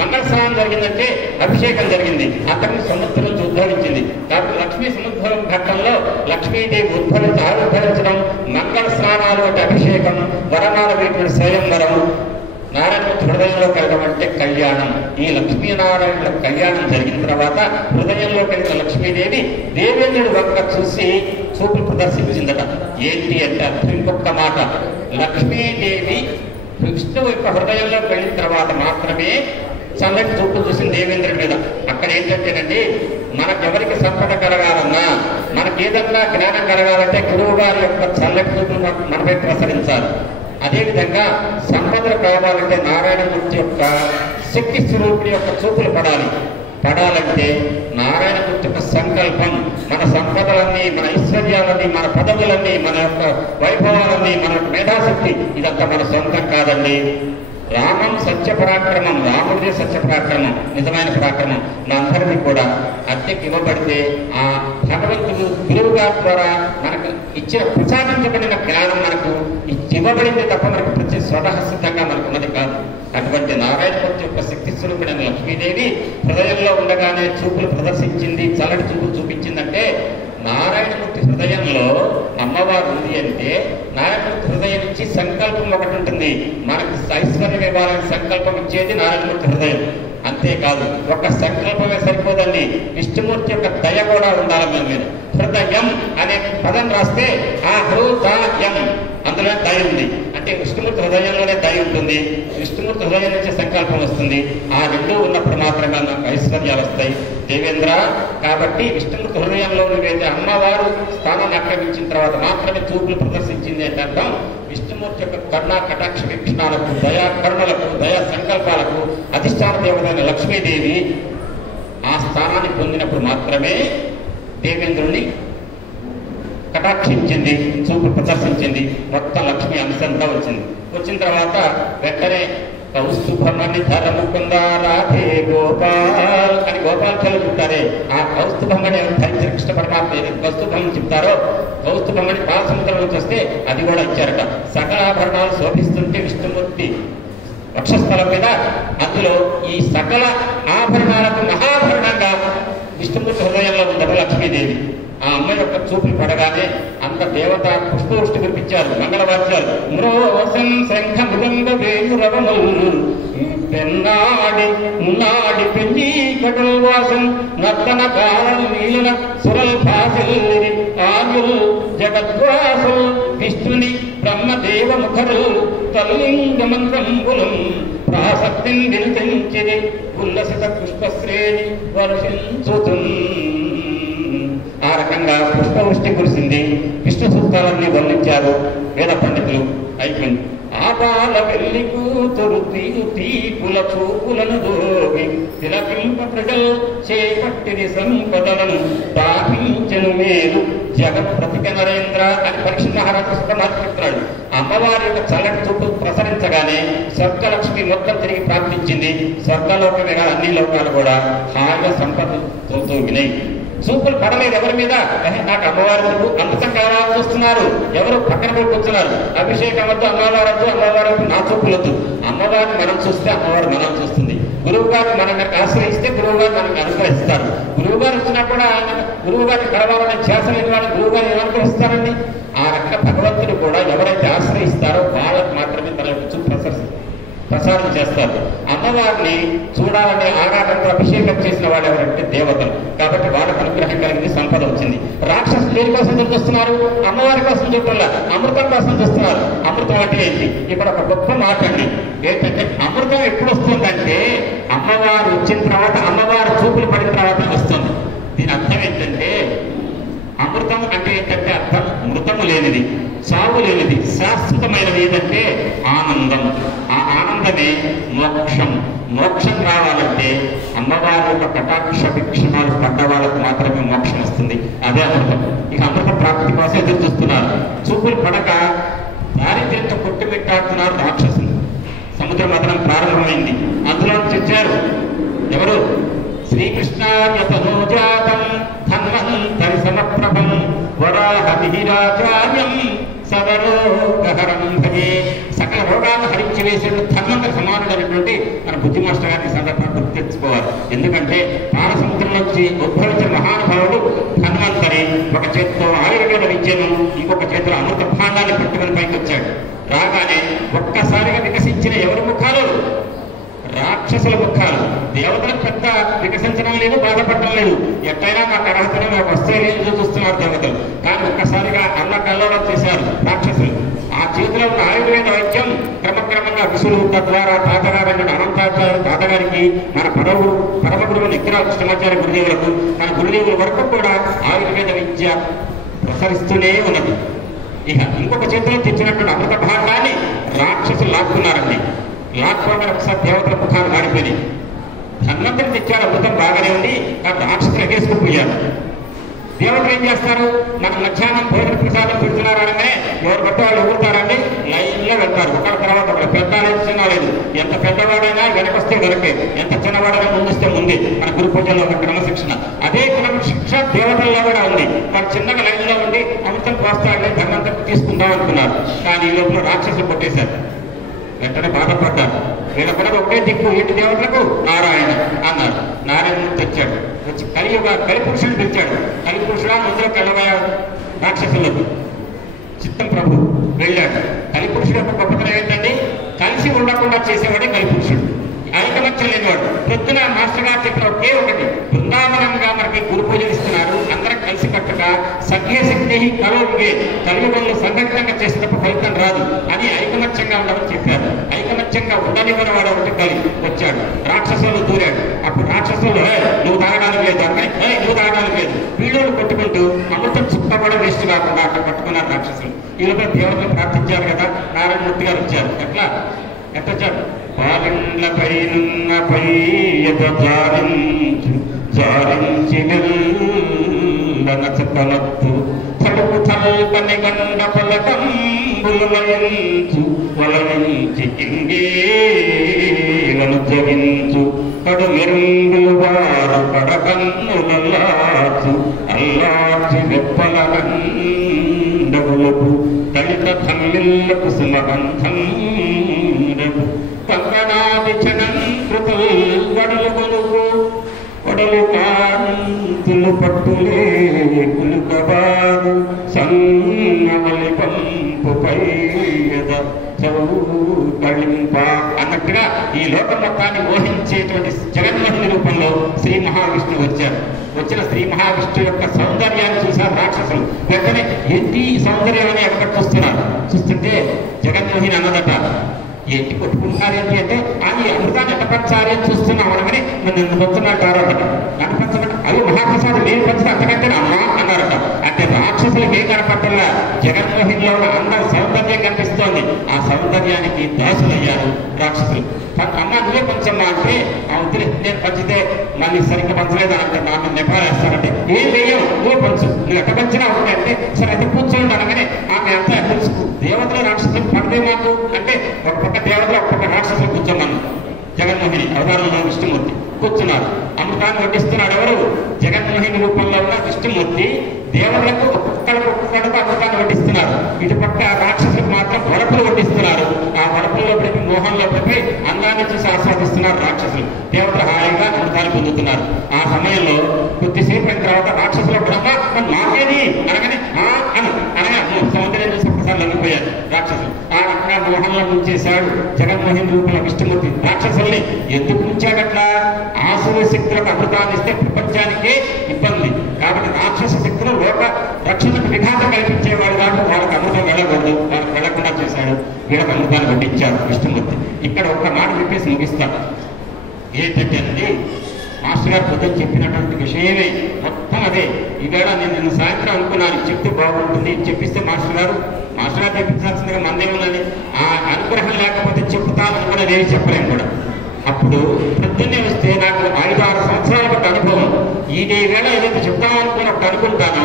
మంగళ స్నానం జరిగిందంటే అభిషేకం జరిగింది. అంతకుముందు సముద్రం నుంచి ఉద్భవించింది. కాబట్టి లక్ష్మీ సముద్రం ఘట్టంలో లక్ష్మీదేవి ఆవిర్భవించడం, మంగళ స్నానాలు అంటే అభిషేకం, వరమాల వేసిన స్వయంవరం, నారాయణమూర్తి హృదయంలో కలగడం అంటే కళ్యాణం. ఈ లక్ష్మీనారాయణుల కళ్యాణం జరిగిన తర్వాత హృదయంలో కలిగిన లక్ష్మీదేవి దేవేంద్రుడి వంక చూసి చూపులు ప్రదర్శించిందట. ఏంటి అంటే అర్థం ఇంకొక మాట, లక్ష్మీదేవి విష్ణువు యొక్క హృదయంలో వెళ్ళిన తర్వాత మాత్రమే చల్లటి చూపులు చూసింది దేవేంద్రుడి మీద. అక్కడ ఏంటంటేనండి, మనకెవరికి సంపద కలగాలన్నా, మనకేదన్నా జ్ఞానం కలగాలంటే గురువు గారి యొక్క చల్లటి చూపులు మనపై ప్రసరించాలి. అదేవిధంగా సంపదలు కావాలంటే నారాయణమూర్తి యొక్క శక్తి స్వరూపుడి యొక్క చూపులు పడాలంటే నారాయణమూర్తి యొక్క సంకల్పం, మన సంపదలన్నీ, మన ఐశ్వర్యాలన్నీ, మన పదవులన్నీ, మన యొక్క వైభవాలన్నీ, మన మేధాశక్తి ఇదంతా మన సొంతం కాదండి. రామం సత్యపరాక్రమం, రాముడిదే సత్యపరాక్రమం, నిజమైన పరాక్రమం. అందరినీ కూడా అద్దెకి ఇవ్వబడితే ఆ భగవంతుడు గురువు గారి ద్వారా మనకు ఇచ్చిన ప్రసాదించబడిన జ్ఞానం మనకు ఇచ్చి ఇవ్వబడింది తప్ప మనకి ప్రతి స్వతహసిద్ధంగా మనకున్నది కాదు. అటువంటి నారాయణమూర్తి యొక్క శక్తి స్వరూపిణైన లక్ష్మీదేవి హృదయంలో ఉండగానే చూపులు ప్రదర్శించింది, చల్లటి చూపులు చూపించిందంటే నారాయణమూర్తి హృదయంలో అమ్మవారు ఉంది అంటే నారాయణమూర్తి హృదయం నుంచి సంకల్పం ఒకటి ఉంటుంది. మనకి ఐశ్వర్యం ఇవ్వాలని సంకల్పం ఇచ్చేది నారాయణమూర్తి హృదయం. అంతేకాదు ఒక్క సంకల్పమే సరిపోదండి, విష్ణుమూర్తి యొక్క దయ కూడా ఉండాలి మన మీద. హృదయం అనే పదం రాస్తే ఆ హృదయం అందులో దయ ఉంది అంటే విష్ణుమూర్తి హృదయంలోనే దయ ఉంటుంది, విష్ణుమూర్తి హృదయం నుంచి సంకల్పం వస్తుంది. ఆ రెండు ఉన్నప్పుడు మాత్రమే నాకు ఐశ్వర్యాలు వస్తాయి దేవేంద్ర. కాబట్టి విష్ణుమూర్తి హృదయంలో నువ్వైతే అమ్మవారు స్థానాన్ని ఆక్రమించిన తర్వాత మాత్రమే చూపులు ప్రదర్శించింది అంటే అర్థం విష్ణుమూర్తి యొక్క కరుణా కటాక్ష వీక్షణాలకు, దయా కరుణలకు, దయా సంకల్పాలకు అధిష్టాన దేవతైన లక్ష్మీదేవి ఆ స్థానాన్ని పొందినప్పుడు మాత్రమే దేవేంద్రుణ్ణి కటాక్షించింది, చూపు ప్రదర్శించింది. మొత్తం లక్ష్మి అంశంతా వచ్చింది. వచ్చిన తర్వాత వెంటనే కౌస్తుభమణి ధర ముకుంద రాధే గోపాల్ అని గోపాల్ చెప్తారే, ఆ కౌస్తుభమణి ధరించి కృష్ణ పరమాత్మ ఏదైతే కౌస్తుభమని చెప్తారో కౌస్తుభమణి పాలసముద్రం నుంచి వస్తే అది కూడా ఇచ్చారట. సకలాభరణాలు శోభిస్తుంటే విష్ణుమూర్తి వక్షస్థలం మీద అందులో ఈ సకల ఆభరణాలకు మహాభరణంగా విష్ణుమూర్తి హృదయంలో ఉందట లక్ష్మీదేవి. ఆ అమ్మ యొక్క చూపులు పడగానే అంత దేవత పుష్పవృష్టి కురిపించారు, మంగళవాద్యాలు మ్రోసం శంఖ మృదంగ వేణురవములు పెన్నాడి మున్నాడి పెంచి కటల్ వాసం నర్తన కాలం నీల సురల్ భాసిల్లి ఆర్యులు జగద్వాసులు విష్ణుని బ్రహ్మదేవ ముఖరు తల్లింగ మంత్రంబులం ప్రాసక్తిని వినిపించిది ఉల్లసిత పుష్పశ్రేణి వర్షించుతున్. ఆ రకంగా పుష్పవృష్టి కురిసింది. విష్ణు సూక్తాలన్నీ వర్ణించారు వేద పండితులు. అయిపోయింది. ఆపాల వెళ్ళి కూతురు తీపుల చూపులను దోగి తిలకింప ప్రజలు చేపట్టిది సంపదలను స్థాపించను మేలు జగత్ప్రతిక నరేంద్ర అని పరీక్ష మహారాజు సుఖమాత్రుడు. అమ్మవారి యొక్క చల్లటి చూపు ప్రసరించగానే స్వర్గలక్ష్మి మొత్తం తిరిగి ప్రార్థించింది. స్వర్గలోకమే కాదు అన్ని లోకాలు కూడా హాయిగా సంపదతో వినయి. చూపులు పడలేదు ఎవరి మీద, నాకు అమ్మవారి అమృతం కావాలని చూస్తున్నారు. ఎవరు పక్కన కూర్చున్నారు. అభిషేకం వద్దు, అమ్మవారద్దు, అమ్మవారు నా చూపులొద్దు. అమ్మవారిని మనం చూస్తే అమ్మవారు మనం చూస్తుంది. గురువు గారిని మనం ఆశ్రయిస్తే గురువు గారు మనకు అనుగ్రహిస్తారు. గురువు గారు వచ్చినా కూడా గురువు గారిని కలవాలని చేస లేని వాళ్ళు గురువు గారిని అనుగ్రహిస్తారండి. ఆ రకంగా భగవంతుడు కూడా ఎవరైతే ఆశ్రయిస్తారో వాళ్ళకు మాత్రమే తన యొక్క చూపు ప్రసారం చేస్తారు. అమ్మవారిని చూడాలనే ఆరాధనతో అభిషేకం చేసిన వాళ్ళు ఎవరంటే దేవతలు. కాబట్టి వాళ్ళకు అనుగ్రహం కలిగింది, సంపద వచ్చింది. రాక్షసులు దేని కోసం చూస్తున్నారు? అమ్మవారి కోసం చూడాల, అమృతం కోసం చూస్తున్నారు. అమృతం అంటే ఏంటి? ఇక్కడ ఒక గొప్ప మాట అండి. ఏంటంటే అమృతం ఎప్పుడు వస్తుందంటే అమ్మవారు వచ్చిన తర్వాత, అమ్మవారు చూపులు పడిన తర్వాత వస్తుంది. దీని అర్థం ఏంటంటే అమృతం అంటే ఏంటంటే అర్థం మృతము లేనిది, సాగు లేనిది, శాశ్వతమైనది ఏదంటే ఆనందం. ఆ ఆనందమే మోక్షం. మోక్షం రావాలంటే అమ్మవారి యొక్క కటాక్ష వీక్షణాలు పడ్డ వాళ్ళకు మాత్రమే మోక్షం వస్తుంది. అదే అమృతం. ఇక అమృత ప్రాప్తి కోసం ఎదురు చూస్తున్నారు. చూపులు పడక దారిద్ర్యంతో కొట్టుమిట్టాడుతున్నారు రాక్షసులు. సముద్ర మథనం ప్రారంభమైంది. అందులో తెచ్చారు ఎవరు? శ్రీకృష్ణాయతనోజాతం ధన్వంతరి సమప్రభం వరాహమిహిరాచార్యం సర్వరోగహరం భజే. సకల రోగాలను హరించి వేసేటువంటి ధన్వంతరి సమానుడైనటువంటి మన బుద్ధి మాస్టర్ గారిని సందర్భంగా గుర్తు తెచ్చుకోవాలి. ఎందుకంటే పాలసముద్రం నుంచి ఉద్భవించిన మహానుభావుడు ధన్వంతరి ఒక చేతితో ఆయుర్వేద విద్యను, ఇంకొక చేతిలో అమృత భాండాన్ని పట్టుకుని పైకి వచ్చాడు. రాగానే ఒక్కసారిగా వికసించిన ఎవరి ముఖాలు? రాక్షసుల ముఖాలు. దేవతలకు పెద్ద వికసించడం లేదు, బాధపడడం లేదు. ఎట్లయినా మాకు అర్హతనే మాకు వస్తే చూస్తున్నారు దేవతలు. కానీ ఒక్కసారిగా అల్ల కల్లోలం చేశారు రాక్షసులు. ఆ చేతిలో ఉన్న ఆయుర్వేద వైద్యం క్రమక్రమంగా విసులు తద్వారా తాతగారు అనంతాచార్య తాతగారికి, మన పరమ గురువు నిఖిల కృష్ణమాచార్య గురుదేవులకు, మన గురుదేవుల వరకు కూడా ఆయుర్వేద విద్య ప్రసరిస్తూనే ఉన్నది. ఇక ఇంకొక చేతిలో తెచ్చినటువంటి అమృత భాగాన్ని రాక్షసులు లాక్కున్నారండి. లాక్కోగానే ఒకసారి దేవతల ముఖాలు మారిపోయినాయి. ధన్వంతరి తెచ్చారు, అమృతం బాగానే ఉంది. కానీ రాక్షసులు ఎగేసుకుపోయారు. దేవతలు ఏం చేస్తారు? నాకు మధ్యాహ్నం భోజన ప్రసాదం పెడుతున్నారనగానే ఎవరు బట్టి వాళ్ళు ఊరుతారండి, లైన్లో వెళ్తారు. ఒకరి తర్వాత ఒకరు. పెద్ద చిన్న లేదు. ఎంత పెద్దవాడైనా వెనకొస్తే వెనకే, ఎంత చిన్నవాడైనా ముందుస్తే ముందే. మన గురు పూజలో ఒక క్రమశిక్షణ. అదే క్రమశిక్ష దేవతల్లో కూడా ఉంది. వాళ్ళు చిన్నగా లైన్లో ఉండి అమృతం పోస్తాడని ధర్మంతం తీసుకుందాం అనుకున్నారు. కానీ ఈ లోపల రాక్షసులు కొట్టేశారు. వెంటనే బాధపడ్డారు. వీళ్ళ కూడా ఒకటే దిక్కు ఏంటి దేవతలకు నారాయణ అన్నారు. నారాయణ తెచ్చాడు. వచ్చి కలిపురుషుని పిలిచాడు. కలిపురుషుడా ముందులోకి వెళ్ళబోయా రాక్షసులకు. చిత్తం ప్రభు వెళ్ళాడు. కలిపురుషుడు యొక్క గొప్పతనం ఏంటండి? కలిసి ఉండకుండా చేసేవాడే కలిపురుషుడు. ఐకమత్యం లేనివాడు. పొద్దున మాస్టర్ గారు చెప్పిన ఒకే ఒకటి, బృందావనంగా మనకి గురు పూజలు ఇస్తున్నారు, అందరం కలిసి కట్టుగా సఖ్యశక్తి కలుగే కలియుగంలో సంఘటితంగా చేసినప్పుడు ఫలితం రాదు అని ఐకమత్యంగా ఉండమని చెప్పారు. ఐకమత్యంగా ఉండనివ్వని వాడు ఒకటి కలి వచ్చాడు. రాక్షసులు దూరాడు. అప్పుడు రాక్షసులు నువ్వు తాగడానికి లేదు అక్కడ, నువ్వు తాగడానికి లేదు, వీళ్ళు కొట్టుకుంటూ అమృతం చుట్టబడ వేస్ట్ కాకుండా అక్కడ పట్టుకున్నారు రాక్షసులు. వీళ్ళపై దేవతలు ప్రార్థించారు కదా. నారాయణమూర్తి గారు వచ్చారు. ఎట్లా వచ్చారు? పాలిండ్లపైనున్నపై జారించి నచ్చతలత్తు తడుపు తల్పని గండ పలకంబులు వయించు వలవించి కింగేలను జవించు కడు మెరుంగులు వారు కడకన్నులల్లాచు అల్లాచి వెప్పల గండగులకు తలిత తమ్మిళ్ళకు సుమగంధం కంగనాది చనంకృతులు వడలు కొలుగు వడలు కాంతులు పట్టులే కులుకబారు సన్నవలి పంపుపై చౌకళింప అన్నట్టుగా ఈ లోక మొత్తాన్ని మోహించేటువంటి జగన్మోహిని రూపంలో శ్రీ మహావిష్ణువు వచ్చారు. వచ్చిన శ్రీ మహావిష్ణువు యొక్క సౌందర్యాన్ని చూశారు రాక్షసులు. వెంటనే ఏంటి సౌందర్యాన్ని ఎక్కడ చూస్తున్నారు? చూస్తుంటే జగన్మోహిని అన్నదట, ఏంటి కొట్టుకుంటున్నారు ఏంటి అంటే అది అమృతాన్ని ఎట్ట పంచాలి అని చూస్తున్నాం అనగానే నన్ను పంచున్నాడు. నన్ను పంచమంటే అది మహాప్రసాదం నేను పంచితే అంతకంటే అమ్మా అన్నారట. అంటే రాక్షసులకు ఏం కనపట్టల్లా, జగన్మోహినిలో ఉన్న అందరి సౌందర్యం కనిపిస్తోంది. ఆ సౌందర్యానికి దాసులయ్యారు రాక్షసులు. అమ్మ నువ్వే పంచమ్మా అంటే వద్దులే నేను పంచితే మళ్ళీ సరిగ్గా పంచలేదు అంటే నాన్న నెపాలేస్తానంటే ఏం వేయం నువ్వు పంచు, నువ్వు ఎట్ట పంచినా ఒకటే అంటే సరే అయితే కూర్చోండి అనగానే ఆమె అంతా తెలుసు. దేవతలు రాక్షసులు పడదే మాకు అంటే ఒక పక్క దేవతలు ఒక పక్క రాక్షసులు కూర్చోమన్నాను. జగన్మోహిని అవతారంలో విష్ణుమూర్తి కూర్చున్నారు. అమృతాన్ని వడ్డిస్తున్నాడు ఎవరు? జగన్మోహిని రూపంలో ఉన్న విష్ణుమూర్తి. దేవతలకు ఒక్కొక్కరికి అమృతాన్ని వడ్డిస్తున్నారు. ఇటు పక్క రాక్షసులకు మాత్రం వడపులు వడ్డిస్తున్నారు. ఆ వడపుల్లో పడిపి మోహంలో పడిపి అందాన్ని చూసి ఆస్వాదిస్తున్నారు రాక్షసులు. దేవతలు హాయిగా అమృతాన్ని పొందుతున్నారు. ఆ సమయంలో కొద్దిసేపు అయిన తర్వాత రాక్షసుల బ్రహ్మ నాకేది అనగానే అనగా సౌందర్యం చూసి ఒక్కసారి లొంగిపోయారు రాక్షసులు. ఆ రకంగా మోహంలో ముంచేశాడు జగన్మోహిని రూపంలో విష్ణుమూర్తి రాక్షసుల్ని. ఎందుకు ముంచాడట్లా? ఆసుర శక్తులకు అమృతాన్ని ఇస్తే ప్రపంచానికే ఇబ్బంది కాబట్టి రాక్షస శక్తులు లోక రక్షణకు విఘాతం కల్పించేవాడు కాబట్టి వాళ్ళకి అమృతం వెళ్ళకూడదు, వాళ్ళకి వెళ్లకుండా చేశాడు. వీళ్ళకి అమృతాన్ని వడ్డించారు విష్ణుమూర్తి. ఇక్కడ ఒక్క మాట చెప్పేసి ముగిస్తాను. ఏంటంటే మాస్టర్ గారు పొద్దున చెప్పినటువంటి విషయమే మొత్తం అదే. ఈవేళ నేను నిన్న సాయంత్రం అనుకున్నాను చెప్తే బాగుంటుంది చెప్పిస్తే మాస్టర్ గారు చెప్పించాల్సిందిగా మందేముందని ఆ అనుగ్రహం లేకపోతే చెప్తానని కూడా నేను చెప్పలేను కూడా. అప్పుడు పొద్దున్నే వస్తే నాకు 5-6 సంవత్సరాల ఒక అనుభవం. ఇదే వేళ ఏదైతే చెప్తామనుకుని ఒకటి అనుకుంటానో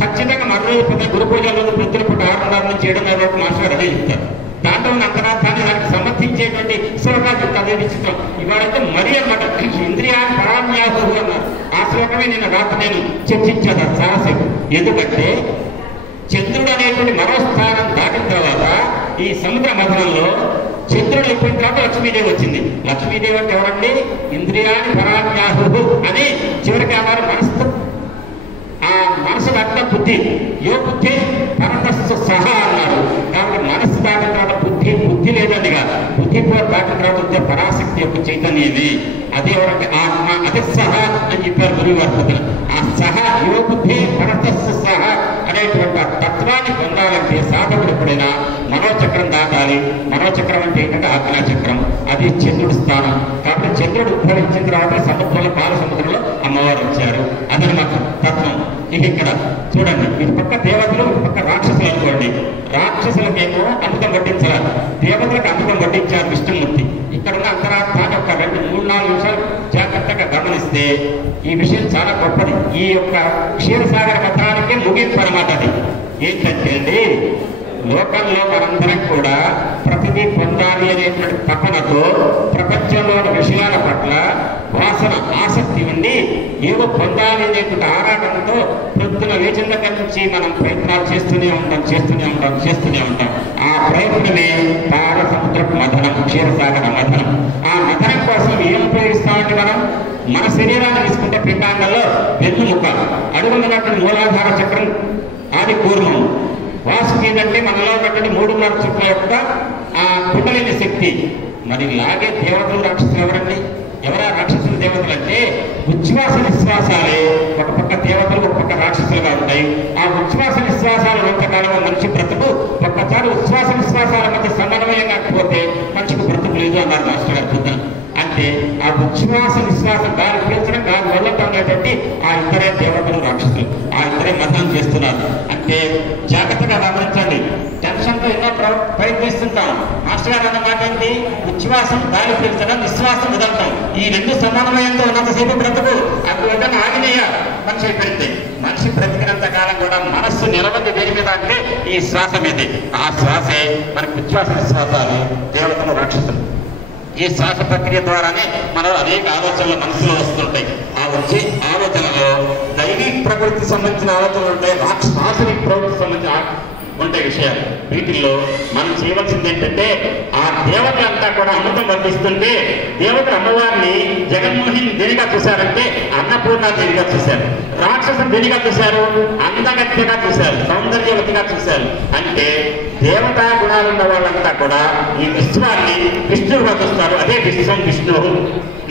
ఖచ్చితంగా మరోజు పొద్దున గురు పూజల్లో పొద్దున పూట 6:30 నుంచి 7:30 వరకు మాస్టర్ గారు అదే చెప్తారు. దాంట్లో ఉన్న అంతరార్థాన్ని దానికి సమర్థించేటువంటి శ్లోకాలు చెప్తారు. అదే చిత్రం ఇవాళైతే మరీ అన్నమాట ఇంద్రియాన్ని పరామ్యాహు అన్నారు. ఆ శ్లోకమే నేను రాత్రి నేను చర్చించాను చాలాసేపు. ఎందుకంటే చంద్రుడు అనేటువంటి మరో స్థానం దాటిన తర్వాత ఈ సముద్ర మథనంలో చంద్రుడు అయిపోయిన తర్వాత లక్ష్మీదేవి వచ్చింది. లక్ష్మీదేవి అంటే ఎవరండి? ఇంద్రియాన్ని పరామ్యాహు అని చివరికి అన్నారు. మనసు దాటిన బుద్ధి యో బుద్ధి పరమస్సు సహా అన్నారు. కాబట్టి మనస్సు దాటిన తర్వాత బుద్ధి లేదండి కాదు. బుద్ధి కూడా దాటిన తర్వాత పరాశక్తి యొక్క చైతన్యమే. అదే ఎవరంటే ఆత్మ, అదే సహా అని చెప్పారు గురువు గారు పొద్దున. ఆ సహా యో బుద్ధి పరమస్సు సహా అనేటువంటి ఆ తత్వాన్ని పొందాలంటే సాధకుడు ఎప్పుడైనా మనోచక్రం దాటాలి. మనోచక్రం అంటే ఏంటంటే ఆజ్ఞాచక్రం. అది చంద్రుడి స్థానం. కాబట్టి చంద్రుడు ఉద్భవించిన తర్వాత సముద్రంలో పాల సముద్రంలో అమ్మవారు వచ్చారు. అదనమాట తత్వం. ఇక ఇక్కడ చూడండి, ఇటు పక్క దేవతలు, ఇటు పక్క రాక్షసులు అనుకోండి. రాక్షసులకేమో అమృతం వడ్డించాలి, దేవతలకు అమృతం వడ్డించారు విష్ణుమూర్తి. ఇక్కడ ఉన్న అంతరార్థాన్ని ఒక 2-3-4 నిమిషాలు జాగ్రత్తగా గమనిస్తే ఈ విషయం చాలా గొప్పది. ఈ యొక్క క్షీరసాగర మతానికే ముగింపు అనమాట. అది ఏంటంటే అండి, లోకంలో మనందరం కూడా ప్రతిదీ పొందాలి అనేటువంటి తపనతో ప్రపంచంలోని విషయాల పట్ల వాసన ఆసక్తి ఉండి ఏదో పొందాలి అనేటువంటి ఆరాటంతో ప్రొద్దున లేచిన దగ్గర నుంచి మనం ప్రయత్నాలు చేస్తూనే ఉంటాం. ఆ ప్రయత్నమే తార సముద్ర మథనం, క్షీరసాగర మథనం. ఆ మథనం కోసం ఏం ఉపయోగిస్తామంటే మనం మన శరీరాన్ని తీసుకుంటే పిండాంగంలో వెన్నుముక, అడుగున్నటువంటి మూలాధార చక్రం, ఆది కూర్మం, వాసుకి ఏంటంటే మనలో ఉన్నటువంటి 3.5 చుట్ల యొక్క ఆ కుండలిని శక్తి. మరి ఇలాగే దేవతలు రాక్షసులు ఎవరండి? ఎవరా రాక్షసులు దేవతలు అంటే ఉచ్ఛ్వాస నిశ్వాసాలే ఒక పక్క దేవతలు ఒక పక్క రాక్షసులుగా ఉంటాయి. ఆ ఉచ్ఛ్వాస నిశ్వాసాలు ఉన్నంతకాలం మనిషి బ్రతుకు, ఒక్కసారి ఉచ్ఛ్వాస నిశ్వాసాల మధ్య సమన్వయం కాకపోతే మనిషికి బ్రతుకు లేదు అన్నారు మాస్టర్ గారు పొద్దున. అంటే ఆ ఉచ్ఛ్వాస నిశ్వాసం గాలి పీల్చడం, గాలి వదలటం అనేటువంటి ఆ ఇద్దరే దేవతలు రాక్షసులు, ఆ ఇద్దరే మతం చేస్తున్నారు. అంటే జాగ్రత్తగా గమనించండి. టెన్షన్తో ఎన్నో ప్రయత్నిస్తుంటాం. మాస్టర్ గారు అన్న మాట ఏంటి? ఉచ్ఛ్వాసం గాలి పీల్చడం, నిశ్వాసం వదలటం, ఈ రెండు సమన్వయంతో ఉన్నంతసేపు బ్రతుకు. అప్పుడు ఆగినయ్యా మనిషి అయిపోయింది. మనిషి బ్రతికినంత కాలం కూడా మనస్సు నిలబడి దేని మీద అంటే ఈ శ్వాస మీద. ఆ శ్వాసే మనకి ఉచ్ఛ్వాస నిశ్వాసాలు, దేవతలు రాక్షసులు. ఈ శ్వాస ప్రక్రియ ద్వారానే మనలో అనేక ఆలోచనలు మనసులో వస్తుంటాయి. ఆ వచ్చే ఆలోచనలో దైవీ ప్రకృతికి సంబంధించిన ఆలోచనలు ఉంటాయి, రాక్షసాసుని ప్రవృత్తికి సంబంధించిన ఉంటాయి విషయాలు. వీటిల్లో మనం చేయవలసింది ఏంటంటే ఆ దేవతలంతా కూడా అమృతం వర్తిస్తుంటే దేవతలు అమ్మవారిని జగన్మోహిని దేనిగా చూశారంటే అన్నపూర్ణ దేనిగా చూశారు. రాక్షసుని దేనిగా చూశారు? అందగత్యగా చూశారు, సౌందర్యవతిగా చూశారు. అంటే దేవతా గుణాలున్న వాళ్ళంతా కూడా ఈ విశ్వాన్ని విష్ణువుగా చూస్తారు. అదే విశ్వం విష్ణువు.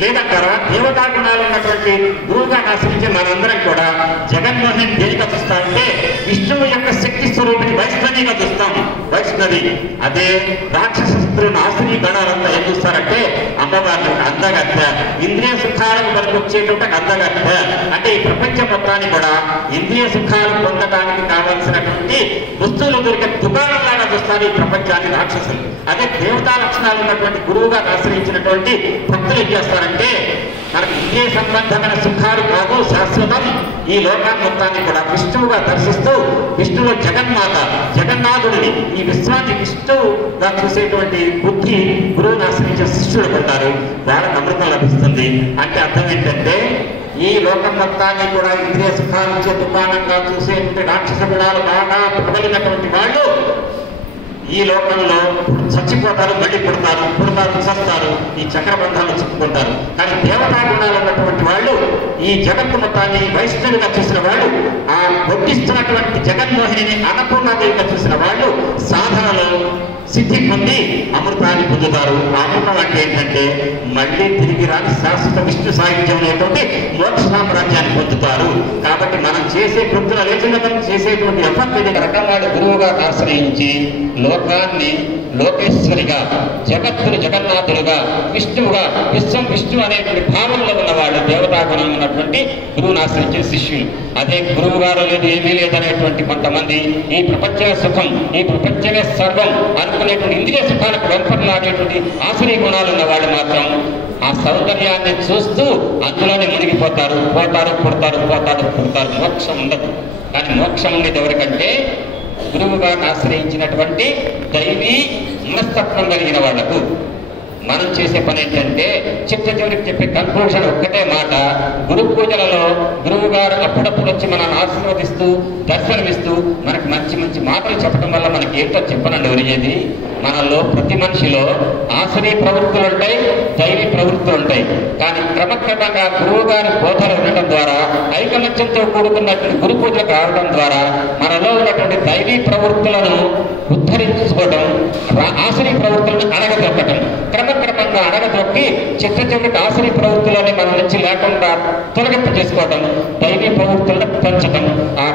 లేదంటారా దేవతా గుణాలు ఉన్నటువంటి గురువుగా ఆశ్రయించే మనందరం కూడా జగన్మోహిని దేనిగా చూస్తామంటే విష్ణువు యొక్క శక్తి స్వరూపిణి వైష్ణవిగా చూస్తాం. వైష్ణవి. అదే రాక్షస స్త్రీలను ఆశ్రయ గణాలంతా ఏం చూస్తారంటే అమ్మవారిని అందగత్య, ఇంద్రియ సుఖాలకు మనకు వచ్చేటువంటి అందగత్య. అంటే ఈ ప్రపంచం మొత్తాన్ని కూడా ఇంద్రియ సుఖాలు పొందడానికి కావాల్సినటువంటి వస్తువులు దొరికే దుకాణంలాగా చూస్తారు ఈ ప్రపంచాన్ని రాక్షసులు. అదే దేవతా లక్షణాలు ఉన్నటువంటి గురువుగా ఆశ్రయించినటువంటి భక్తులు ఏం చేస్తారంటే మనకి ఇంద్రియ సంబంధమైన సుఖాలు కాదు శాశ్వతం, ఈ లోకాన్ని మొత్తాన్ని కూడా విష్ణువుగా దర్శిస్తూ విష్ణువు జగన్మాత, జగన్నాథుడిని, ఈ విశ్వాన్ని విష్ణువుగా చూసేటువంటి బుద్ధి గురువుని ఆశ్రయించే శిష్యుడు ఉంటారు. వాళ్ళకి అమృతం లభిస్తుంది. అంటే అర్థం ఏంటంటే ఈ లోకం మొత్తాన్ని కూడా ఇంద్రియ సుఖాలిచ్చే దుకాణంగా చూసేటువంటి రాక్షస గుణాలు బాగా ప్రబలినటువంటి వాళ్ళు ఈ లోకంలో చచ్చిపోతారు, మళ్ళీ పుడతారు, చస్తారు, ఈ చక్రబంధాలు చిక్కుకుంటారు. కానీ దేవతా గుణాలు ఉన్నటువంటి వాళ్ళు ఈ జగత్తు మొత్తాన్ని వైష్ణవిగా చూసిన వాళ్ళు, ఆ వడ్డిస్తున్నటువంటి జగన్మోహిని అన్నపూర్ణాదేవిగా చూసిన వాళ్ళు సాధనలో సిద్ధి పొంది అమృతాన్ని పొందుతారు. ఆ అమృతం అంటే ఏంటంటే మళ్ళీ తిరిగి రాని శాశ్వత విష్ణు సాహిత్యం అనేటువంటి మోక్ష సామ్రాజ్యాన్ని పొందుతారు. కాబట్టి మనం చేసే వృత్తుల లేచినతం చేసేటువంటి ఎఫర్ట్ రకమైన గురువుగా ఆశ్రయించి లోకాన్ని లోకేశ్వరిగా, జగత్తుని జగన్నాథుడుగా, విష్ణువుగా, విశ్వం విష్ణు అనేటువంటి భావంలో ఉన్నవాళ్ళు దేవతా గుణం ఉన్నటువంటి గురువుని ఆశ్రయించే శిష్యులు. అదే గురువు గారు లేదు ఏమీ లేదనేటువంటి కొంతమంది ఈ ప్రపంచమే సుఖం, ఈ ప్రపంచమే సర్వం అనుకునేటువంటి ఇంద్రియ సుఖాలకు వెంపర్లాగేటువంటి ఆశ్రయ గుణాలు ఉన్న వాళ్ళు మాత్రం ఆ సౌందర్యాన్ని చూస్తూ అందులోనే మునిగిపోతారు. పుడతారు. మోక్షం ఉండదు. కానీ మోక్షం ఉండేది ఎవరికంటే గురువుగా ఆశ్రయించినటువంటి దైవీ మనస్తత్వం కలిగిన వాళ్లకు. మనం చేసే పని ఏంటంటే చివరికి చెప్పే కన్క్లూషన్ ఒక్కటే మాట. గురు పూజలలో గురువు గారు అప్పుడప్పుడు వచ్చి మనల్ని ఆశీర్వదిస్తూ దర్శనమిస్తూ మనకు మంచి మంచి మాటలు చెప్పడం వల్ల మనకి ఏంటో చెప్పనండి ఒరిగేది. మనలో ప్రతి మనిషిలో ఆశ్రయ ప్రవృత్తులు ఉంటాయి, దైవీ ప్రవృత్తులు ఉంటాయి. కానీ క్రమక్రమంగా గురువు గారి బోధన ఉండటం ద్వారా, ఐకమత్యంతో కూడుకున్నటువంటి గురు పూజలకు రావడం ద్వారా మనలో ఉన్నటువంటి దైవీ ప్రవృత్తులను ఉద్ధరించుకోవడం, ఆశ్రయ ప్రవృత్తులను అడగదొక్కటం, క్రమక్రమంగా అడగదొక్కి చివరికి ఆశ్రయ ప్రవృత్తులని మన నుంచి లేకుండా తొలగింపు చేసుకోవడం, దైవీ ప్రవృత్తులను పెంచడం. ఆ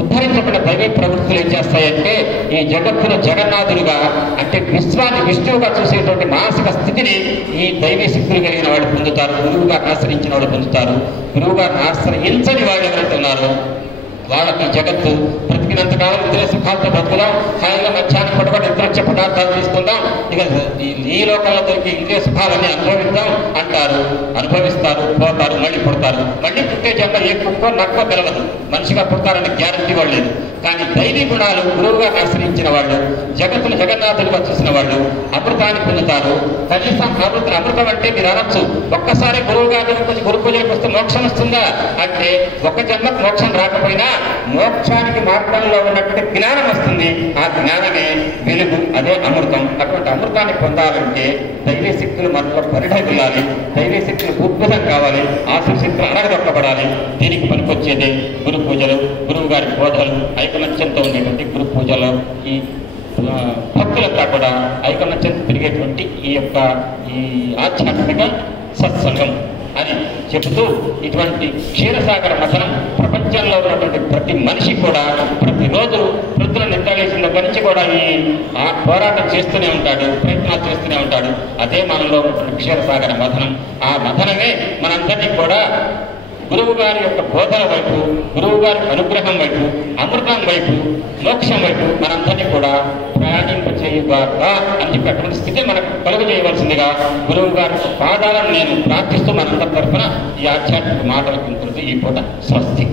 ఉద్ధరించబడిన దైవీ ప్రవృత్తులు ఏం చేస్తాయంటే ఈ జగత్తును జగన్నాథులుగా, అంటే విశ్వాన్ని విష్ణువుగా చూసేటువంటి మానసిక స్థితిని ఈ దైవీ శక్తులు కలిగిన వాళ్ళు పొందుతారు. గురువుగా ఆశ్రయించిన వాళ్ళు పొందుతారు. గురువుగా ఆశ్రయించని వాళ్ళు ఎవరైతే ఉన్నారో వాళ్ళకి జగత్తు బ్రతికినంత కాలం ఇంద్రియ సుఖాలతో బ్రతుకుదాం, హాయిగా మధ్యాహ్నం పూట కూడా నిద్ర వచ్చే పదార్థాలు తీసుకుందాం, ఇక ఈ లోకంలో దొరికి ఇంద్రియ సుఖాలన్నీ అనుభవిద్దాం అంటారు. అనుభవిస్తారు, పోతారు, మళ్ళీ పుడతారు. మళ్ళీ పుట్టే జన్మ ఏ కుక్కో నక్కో తెలవదు, మనిషిగా పుడతారని గ్యారంటీ కూడా లేదు. కానీ దైవీ గుణాలు గురువుగా ఆశ్రయించిన వాళ్ళు, జగత్తును జగన్నాథులుగా చూసిన వాళ్ళు అమృతాన్ని పొందుతారు. కనీసం అమృతం అంటే మీరు అనొచ్చు, ఒక్కసారి గురువు గారి గురు పూజలకు వస్తే మోక్షం వస్తుందా అంటే, ఒక జన్మకు మోక్షం రాకపోయినా మోక్షానికి మార్గంలో ఉన్నటువంటి జ్ఞానం వస్తుంది. ఆ జ్ఞానమే వెలుగు, అదే అమృతం. అటువంటి అమృతాన్ని పొందాలంటే దైవీ శక్తులు మనలో పరిఢవిల్లాలి, దైవీ శక్తులు ఉద్భుతం కావాలి, ఆసుర శక్తులు అణగదొక్కబడాలి. దీనికి పనికొచ్చేదే గురు పూజలు, గురువు గారి బోధలు, ఐకమత్యంతో ఉండేటువంటి గురు పూజలు. ఈ భక్తులంతా కూడా ఐకమత్యంతో తిరిగేటువంటి ఈ ఆధ్యాత్మిక సత్సంగం అని చెబుతూ, ఇటువంటి క్షీరసాగర మథనం ప్రపంచంలో ఉన్నటువంటి ప్రతి మనిషి కూడా ప్రతిరోజు వృద్ధుల నిద్రలేసిన దగ్గర నుంచి కూడా ఈ పోరాటం చేస్తూనే ఉంటాడు, ప్రయత్నాలు చేస్తూనే ఉంటాడు. అదే మనలో ఉన్నటువంటి క్షీరసాగర మథనం. ఆ మథనమే మనందరినీ కూడా గురువు గారి యొక్క బోధన వైపు, గురువు గారి అనుగ్రహం వైపు, అమృతం వైపు, మోక్షం వైపు మనందరినీ కూడా ప్రయాణింపచేయుగాక అని చెప్పి అటువంటి స్థితి మనకు కలుగు చేయవలసిందిగా గురువు గారి పాదాలను నేను ప్రార్థిస్తూ మనందరి తరఫున ఈ ఆధ్యాత్మిక మాటలకు ఈ పూట స్వస్తి.